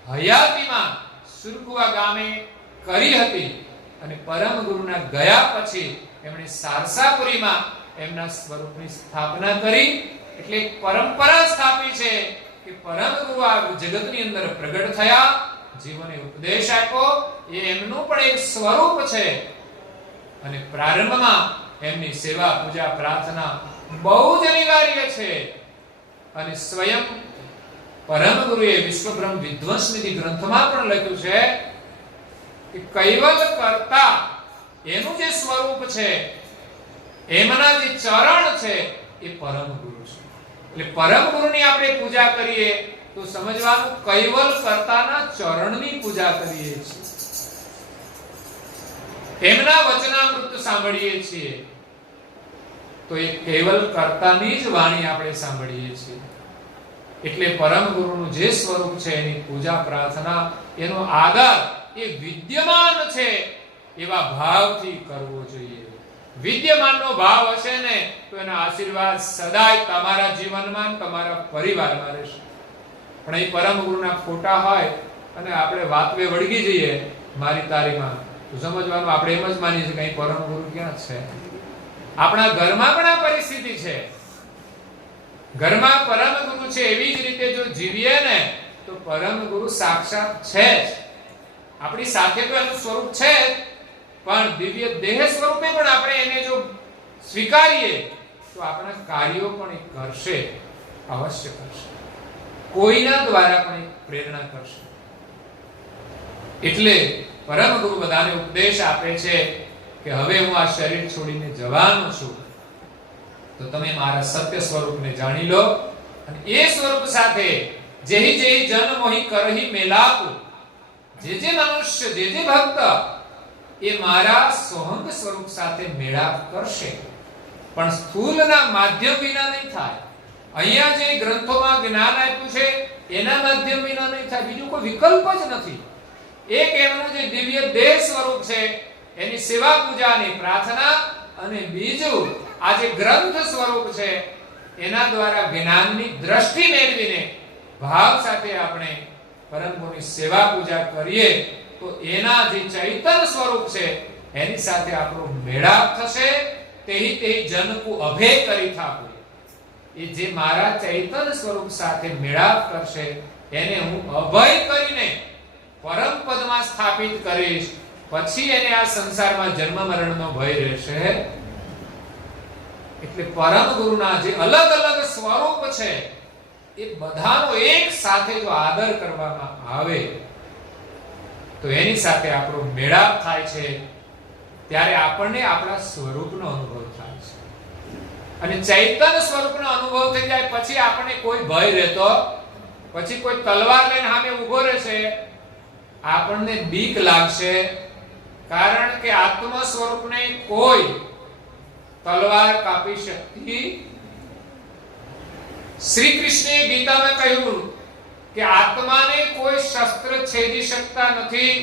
હયાતીમાં સુરકુવા ગામે કરી હતી અને પરમ ગુરુના ગયા પછી એમણે સારસાપુરીમાં એમના સ્વરૂપની સ્થાપના કરી. એટલે એક પરંપરા સ્થાપી છે કે પરમ ગુરુ આ જગતની અંદર પ્રગટ થયા, જીવોને ઉપદેશ આપ્યો. એ એમનું પણ એક સ્વરૂપ છે અને પ્રારંભમાં એમની સેવા, પૂજા, પ્રાર્થના બહુ જ અનિવાર્ય છે. અને સ્વયં પરમ ગુરુએ વિશ્વબ્રહ્મ વિધ્વંસનિધિ ગ્રંથમાં પણ લખ્યું છે કે કૈવલ કરતા એનું જે સ્વરૂપ છે, એમના જે ચરણ છે એ પરમ ગુરુ છે. એટલે પરમ ગુરુની આપણે પૂજા કરીએ તો સમજવાનું કૈવલ કર્તાના ચરણની પૂજા કરીએ છીએ, એમના વચનામૃત સાંભળીએ છીએ તો એ કેવલ કર્તાની જ વાણી આપણે સાંભળીએ છીએ. એટલે પરમ ગુરુનું જે સ્વરૂપ છે એની પૂજા પ્રાર્થના, એનો આદર એ વિદ્યમાન છે એવા ભાવથી કરવો જોઈએ. વિદ્યમાનનો ભાવ હશે ને તો એના આશીર્વાદ સદાય તમારા જીવનમાં, તમારા પરિવારમાં રહેશે. પણ એ પરમ ગુરુના ફોટા હોય અને આપણે વાતવે વળગી જઈએ મારી તારીમાં, તો સમજવાનું આપણે એમ જ માનીએ છીએ કે અહીં પરમ ગુરુ ક્યાં છે. આપણા ઘરમાં પણ આ પરિસ્થિતિ છે. ઘરમાં પરમ ગુરુ છે એવી જ રીતે જો જીવીએ ને તો પરમ ગુરુ સાક્ષાત છે જ. આપણી સાથે તો એનું સ્વરૂપ છે જ, પણ દિવ્ય દેહ સ્વરૂપે પણ આપણે એને જો સ્વીકારીએ તો આપણા કાર્યો પણ એ કરશે, અવશ્ય કરશે. કોઈના દ્વારા પણ એ પ્રેરણા કરશે. એટલે પરમ ગુરુ બધાને ઉપદેશ આપે છે કે હવે હું આ શરીર છોડીને જવાનો છું, તો તમે મારા સત્ય સ્વરૂપને જાણી લો અને એ સ્વરૂપ સાથે જેહી જેહી જન મોહી કરહી મેલાપ, જે મનુષ્ય જે ભક્ત એ મારા સોહંગ સ્વરૂપ સાથે મેળાપ કરશે, પણ સ્થૂલના માધ્યમ વિના નહીં થાય. અહીંયા જે ગ્રંથોમાં જ્ઞાન આપ્યું છે એના માધ્યમ વિના નહીં થાય, બીજું કોઈ વિકલ્પ જ નથી. એક એમનું જે દિવ્ય દેહ સ્વરૂપ છે એની સેવા પૂજાની પ્રાર્થના, અને બીજું આ જે ગ્રંથ સ્વરૂપ છે એના દ્વારા જ્ઞાનની દ્રષ્ટિ મેળવીને ભાવ સાથે આપણે પરમ ગુરુની સેવા પૂજા કરીએ તો એના જે ચૈતન્ય સ્વરૂપ છે એની સાથે આપણો મેળાપ થશે. તેહી તેહી જનકુ અભય કરી થાપુ, એ જે મારા ચૈતન્ય સ્વરૂપ સાથે મેળાપ કરશે એને હું અભય કરીને પરમ પદમાં સ્થાપિત કરીશ. પછી એને આ સંસારમાં જન્મ મરણનો ભય રહેશે. એટલે પરમ ગુરુના જે અલગ અલગ સ્વરૂપ છે એ બધાનો એક સાથે જો આદર કરવામાં આવે તો એની સાથે આપણો મેળાપ થાય છે. ત્યારે આપણને આપણા સ્વરૂપનો અનુભવ થાય છે, અને ચૈતન્ય સ્વરૂપનો અનુભવ થઈ જાય પછી આપણને કોઈ ભય રહેતો, પછી કોઈ તલવાર લઈને સામે ઊભો રહેશે આપણને બીક લાગશે, કારણ કે આત્મ સ્વરૂપને કોઈ તલવાર કાપી શકતી. શ્રી કૃષ્ણે ગીતામાં કહ્યું કે આત્માને કોઈ શસ્ત્ર છેદી શકતા નથી,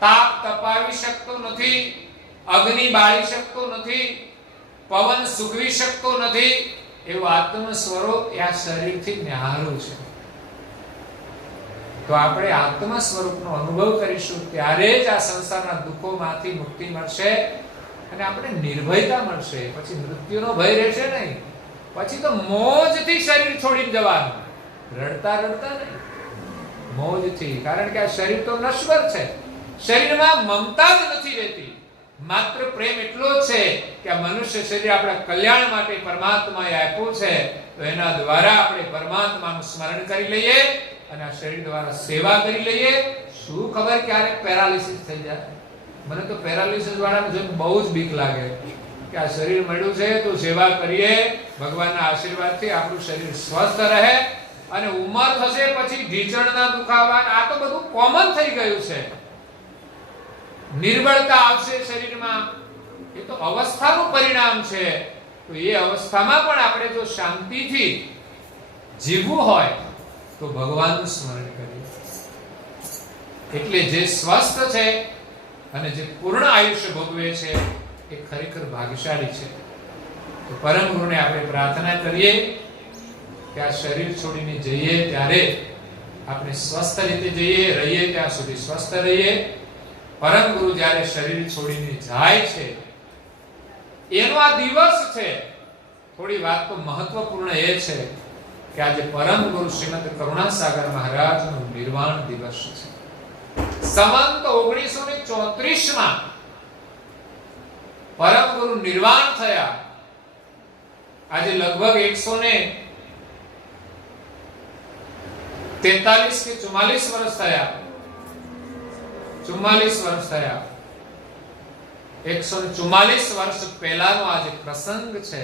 તાપ તપાવી શકતો નથી, અગ્નિ બાળી શકતો નથી, પવન સૂકવી શકતો નથી. એવું આત્મ સ્વરૂપ એ આ શરીરથી ન્યારું છે. તો આપણે આત્મ સ્વરૂપનો અનુભવ કરીશું ત્યારે જ આ સંસારના દુઃખોમાંથી મુક્તિ મળશે અને આપણે નિર્ભયતા મળશે. પછી મૃત્યુનો ભય રહેશે નહીં, પછી તો મોજથી શરીર છોડીને જવાનું, રડતા રડતા નહીં, મોજથી. કારણ કે આ શરીર તો નશ્વર છે, શરીરમાં મમતા જ નથી રહેતી, માત્ર પ્રેમ એટલો જ છે કે આ મનુષ્ય શરીર આપણા કલ્યાણ માટે પરમાત્માએ આપ્યું છે, તો એના દ્વારા આપણે પરમાત્માનું સ્મરણ કરી લઈએ અને આ શરીર દ્વારા સેવા કરી લઈએ. શું ખબર ક્યારેક પેરાલિસિસ થઈ જાય. મને તો પેરાલિસિસ વાળાને જોઈને બહુ જ બીક લાગે કે આ શરીર મળ્યું છે તો સેવા કરીએ, ભગવાનના આશીર્વાદથી આપણું શરીર સ્વસ્થ રહે, અને ઉંમર થશે પછી ઢીચણના દુખાવા, આ તો બધું કોમન થઈ ગયું છે. નિર્બળતા આવશે શરીરમાં, એ તો અવસ્થાનું પરિણામ છે. તો એ અવસ્થામાં પણ આપણે જો શાંતિથી જીવવું હોય તો ભગવાનનું સ્મરણ કરીએ. એટલે જે સ્વસ્થ છે અને જે પૂર્ણ આયુષ્ય ભોગવે છે એ ખરેખર ભાગ્યશાળી છે. તો પરમ ગુરુને આપણે પ્રાર્થના કરીએ કે આ શરીર છોડીને જઈએ ત્યારે આપણે સ્વસ્થ રીતે જઈએ, રહીએ ત્યાં સુધી સ્વસ્થ રહીએ. પરમ ગુરુ જ્યારે શરીર છોડીને જાય છે એનો આ દિવસ છે. થોડી વાત તો મહત્વપૂર્ણ એ છે કે આજે પરમ ગુરુ શ્રીમદ કરુણાસાગર મહારાજનો નિર્વાણ દિવસ છે. સંવત 1934 માં પરમ ગુરુ નિર્વાણ થયા. આજે લગભગ 143 કે 44 વર્ષ થયા. 44 વર્ષ થયા. 144 વર્ષ પહેલાનો આજે પ્રસંગ છે.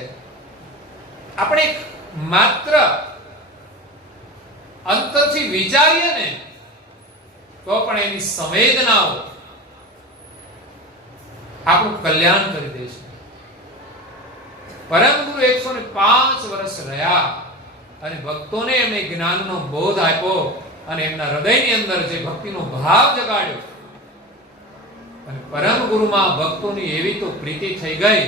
આપણે માત્ર અંતરથી વિચારીએ ને તો પણ એની સંવેદનાઓ આપણું કલ્યાણ કરી દે છે. પરમ ગુરુ 105 વર્ષ રહ્યા અને ભક્તોને એમને જ્ઞાનનો બોધ આપ્યો અને એમના હૃદયની અંદર જે ભક્તિનો ભાવ જગાડ્યો અને પરમ ગુરુમાં ભક્તોની એવી તો પ્રીતિ થઈ ગઈ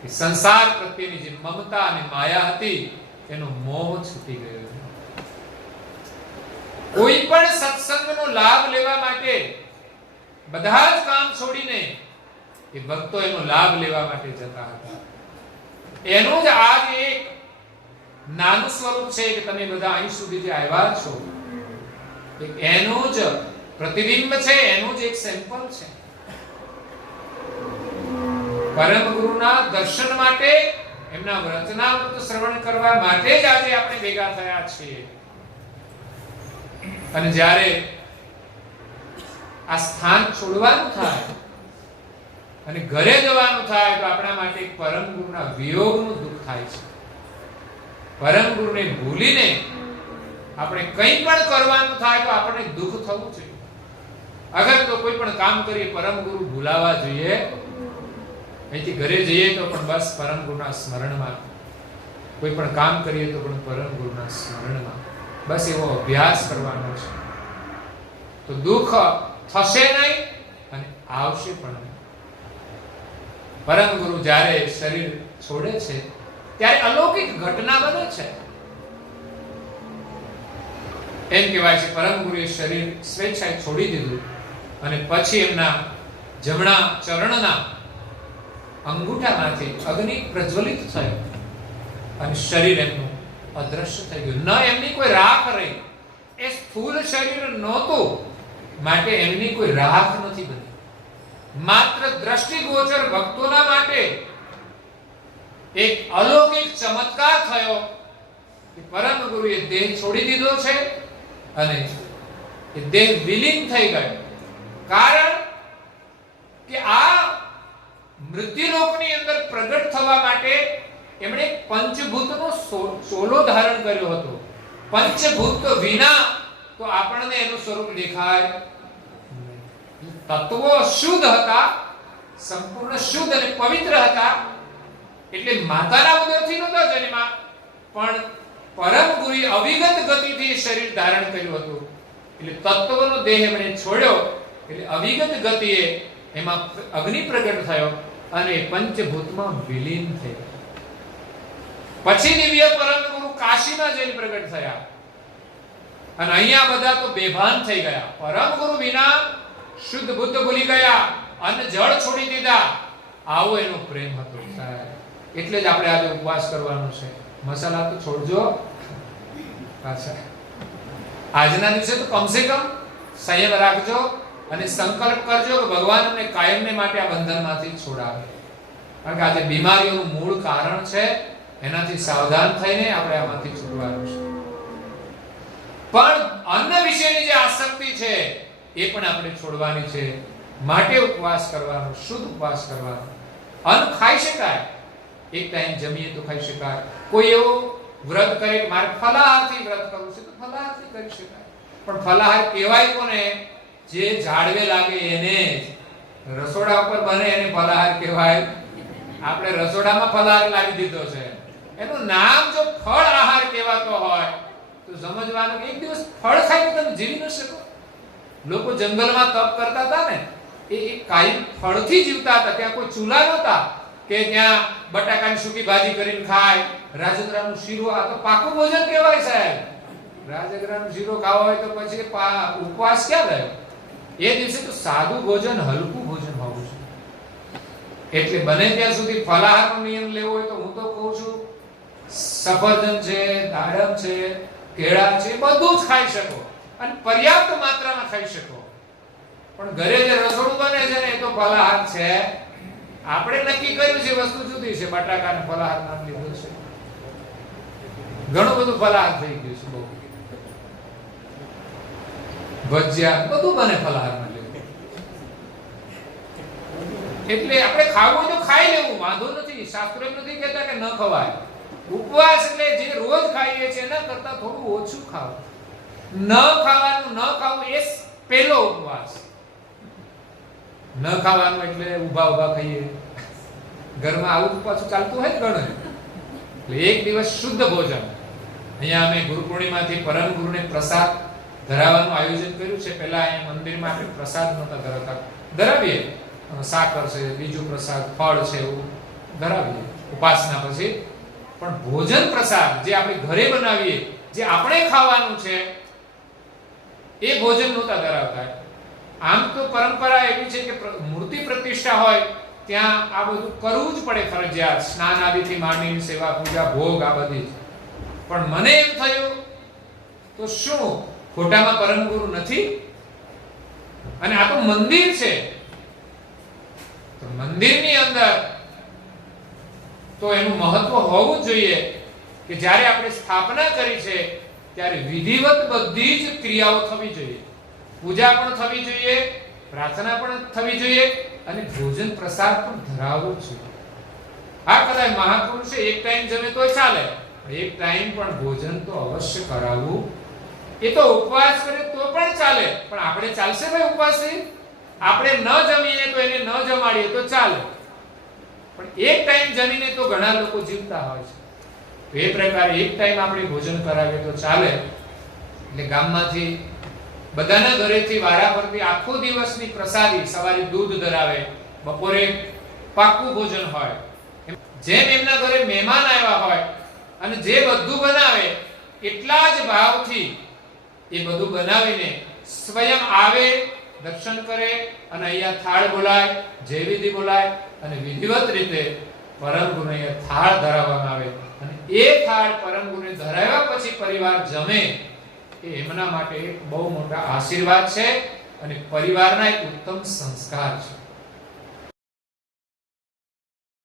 કે સંસાર પ્રત્યેની જે મમતા અને માયા હતી એનો મોહ છૂટી ગયો. કોઈ પણ સત્સંગનો લાભ લેવા માટે બધા જ કામ છોડીને એ ભક્તો એનો લાભ લેવા માટે જતા હતા. એનું જ આજ એક નાનું સ્વરૂપ છે કે તમે બધા અહીં સુધી જે આવ્યા છો એનું જ પ્રતિબિંબ છે, એનું જ એક સેમ્પલ છે. પરમ ગુરુના દર્શન માટે, એમના વચનામૃત શ્રવણ કરવા માટે જ આજે આપણે ભેગા થયા છીએ. અને જ્યારે આ સ્થાન છોડવાનું થાય અને ઘરે જવાનું થાય તો આપણા માટે પરમ ગુરુના વિયોગનું દુઃખ થાય છે. પરમ ગુરુને ભૂલીને આપણે કંઈ પણ કરવાનું થાય તો આપણને દુઃખ થવું જોઈએ. અગર તો કોઈ પણ કામ કરીએ પરમ ગુરુ ભૂલાવા જોઈએ. અહીંથી ઘરે જઈએ તો પણ બસ પરમ ગુરુના સ્મરણમાં, કોઈ પણ કામ કરીએ તો પણ પરમ ગુરુના સ્મરણમાં, બસ એવો અભ્યાસ કરવાનો છે. તો દુઃખ થશે નહીં અને આવશે પણ નહીં. પરમ ગુરુ જ્યારે શરીર છોડે છે ત્યારે અલૌકિક ઘટના બને છે. એમ કહેવાય છે પરમ ગુરુએ શરીર સ્વેચ્છાએ છોડી દીધું અને પછી એમના જમણા ચરણના અંગૂઠામાંથી અગ્નિ પ્રજ્વલિત થયો અને શરીર એમનું અદ્રશ્ય થઈ ગયું. ન એમની કોઈ રાખ રહી. એ સ્થૂળ શરીર નહોતું માટે એમની કોઈ રાખ નથી બની. માત્ર દ્રષ્ટિગોચર ભક્તોના માટે એક અલૌકિક ચમત્કાર થયો કે પરમ ગુરુએ દેહ છોડી દીધો છે અને એ દેહ વિલીન થઈ ગયો. કારણ કે આ મૃત્યુલોકની અંદર પ્રગટ થવા માટે એમણે પંચભૂતનો સોલો ધારણ કર્યો હતો. પંચભૂત વિના તો આપણને એનું સ્વરૂપ દેખાય. તત્વો શુદ્ધ હતા, સંપૂર્ણ શુદ્ધ અને પવિત્ર હતા. એટલે માતાના ઉદરથી નહોતા જન્મ્યા, પણ પરમ ગુરુએ અવિગત ગતિથી શરીર ધારણ કર્યું હતું. એટલે તત્વનો દેહ એમણે છોડ્યો એટલે અવિગત ગતિએ એમાં અગ્નિ પ્રગટ થયો અને પંચભૂતમાં વિલીન થયો. પછી દિવ્ય પરમ ગુરુ કાશીમાં જઈને પ્રગટ થયા અને અહીંયા બધા તો બેભાન થઈ ગયા. પરમ ગુરુ વિના શુદ્ધ બુદ્ધ ભૂલી ગયા, અન્ન જળ છોડી દીધા. આવો એનો પ્રેમ હતો. એટલે જ આપણે આજે ઉપવાસ કરવાનો છે. મસાલા તો છોડજો પાછા. આજના દિવસે તો કમસે કમ સંયમ રાખજો અને સંકલ્પ કરજો કે ભગવાન અમને કાયમને માટે આ બંધનમાંથી છોડાવે. કારણ કે આજે બીમારીઓનું મૂળ કારણ છે. એનાથી સાવધાન થઈને આપણે આમાંથી છૂટવાનું છે. પણ અન્ન વિશેની જે આસક્તિ છે એ પણ આપણે છોડવાની છે. માટે ઉપવાસ કરવાનો, શુદ્ધ ઉપવાસ કરવાનો. અન્ન ખાઈ શકાય, એક ટાઈમ જમીએ તો ખાઈ શકાય. કોઈ એવો વ્રત કરે કે મારે ફલાહારથી વ્રત કરવું છે તો ફલાહારથી કરી શકાય. પણ ફલાહાર કહેવાય કોને? જે જાળવે લાગે એને જ. રસોડા ઉપર બને એને ફલાહાર કહેવાય. આપણે રસોડામાં ફલાહાર લાવી દીધો છે. એનું નામ જો ફળ આહાર કહેવાતો હોય તો સમજવાનું એક દિવસ ફળ ખાઈને તમે જીવી ન શકો. લોકો જંગલમાં તપ કરતા હતા ને, એ કાયમ ફળથી જીવતા હતા. ત્યાં કોઈ ચૂલા નહોતા કે ત્યાં બટાકાની સૂકી ભાજી કરીને ખાય. રાજગરાનો શીરો, આ તો પાકું ભોજન કહેવાય સાહેબ. રાજગરાનો શીરો ખાવો હોય તો પછી ઉપવાસ ક્યાં રહ્યો? એ દિવસે તો સાદું ભોજન, હલકું ભોજન હોવું છે. એટલે બને ત્યાં સુધી ફલાહારનો નિયમ લેવો હોય તો હું તો કહું છું સફરજન છે, દાડમ છે, કેળા છે, બધું જ ખાઈ શકો અને પર્યાપ્ત માત્રામાં ખાઈ શકો. પણ ઘરે જે રસોડું બને છે ને એ તો ફલાહાર છે. આપણે નક્કી કર્યું છે વસ્તુ જુદી છે. બટાકાને ફલાહાર નામ લીધું છે. ઘણું બધું ફલાહાર થઈ ગયું છે. બહુ ભજીયા બધું બને ફલાહારમાં લેવું. એટલે આપણે ખાવું હોય તો ખાઈ લેવું, વાંધો નથી. શાસ્ત્રો એમ નથી કહેતા કે ન ખવાય. ઉપવાસ એટલે જે રોજ ખાઈએ છીએ એના કરતા થોડું ઓછું ખાવું. ન ખાવાનું, ન ખાવું એ પહેલો ઉપવાસ. ન ખાવાનું એટલે ઊભા ઊભા ખાઈએ. ઘરમાં આવું પાછું ચાલતું હોય ઘણું. એટલે એક દિવસ શુદ્ધ ભોજન. અહીંયા અમે ગુરુ પૂર્ણિમાથી પરમ ગુરુને પ્રસાદ ધરાવવાનું આયોજન કર્યું છે. પહેલા અહીંયા મંદિરમાં આપણે પ્રસાદ નહોતા ધરાવતા. ધરાવીએ સાકર છે, બીજું પ્રસાદ, ફળ છે, એવું ધરાવીએ ઉપાસના પછી. પણ ભોજન પ્રસાદ જે આપણે ઘરે બનાવીએ, જે આપણે ખાવાનું છે, એ ભોજન નહોતા ધરાવતા. આમ તો પરંપરા એવી છે કે મૂર્તિ પ્રતિષ્ઠા હોય ત્યાં આ બધું કરવું જ પડે ફરજિયાત. સ્નાન આદિથી માંડીને સેવા પૂજા ભોગ આ બધી. પણ મને એમ થયું તો શું ખોટામાં પરમ ગુરુ નથી? અને આ તો મંદિર છે. તો મંદિરની અંદર તો એનું મહત્વ હોવું જ જોઈએ કે જ્યારે આપણે સ્થાપના કરી છે ત્યારે વિધિવત બધી જ ક્રિયાઓ થવી જોઈએ. પૂજા પણ થવી જોઈએ, પ્રાર્થના પણ થવી જોઈએ અને ભોજન પ્રસાદ પણ ધરાવવો જોઈએ. આ કદાચ મહાપુરુષે એક ટાઈમ જમે તો ચાલે, એક ટાઈમ પણ ભોજન તો અવશ્ય કરાવવું. એ તો ઉપવાસ કરે તો પણ ચાલે, પણ આપણે ચાલશે ભાઈ ઉપવાસી? આપણે ન જમીએ તો એને ન જમાડીએ તો ચાલે, પણ એક ટાઈમ જમીને તો ઘણા લોકો જીવતા હોય છે. તો એ પ્રકારે એક ટાઈમ આપણે ભોજન કરાવીએ તો ચાલે. એટલે ગામમાંથી બધાના ઘરેથી વારાફરતી આખો દિવસની પ્રસાદી, સવારે દૂધ ધરાવે, બપોરે પાકું ભોજન હોય. જેમ એમના ઘરે મહેમાન આવ્યા હોય અને જે બધું બનાવે એટલા જ ભાવથી એ બધું બનાવીને સ્વયં આવે, દર્શન કરે અને અહીંયા થાળ બોલાય, જય વિધિ બોલાય અને વિધિવત રીતે પરમ ગુરુને થાળ ધરાવવામાં આવે. અને એ થાળ પરમ ગુરુને ધરાવ્યા પછી પરિવાર જમે એ એમના માટે એક બહુ મોટા આશીર્વાદ છે અને પરિવારના એક ઉત્તમ સંસ્કાર છે.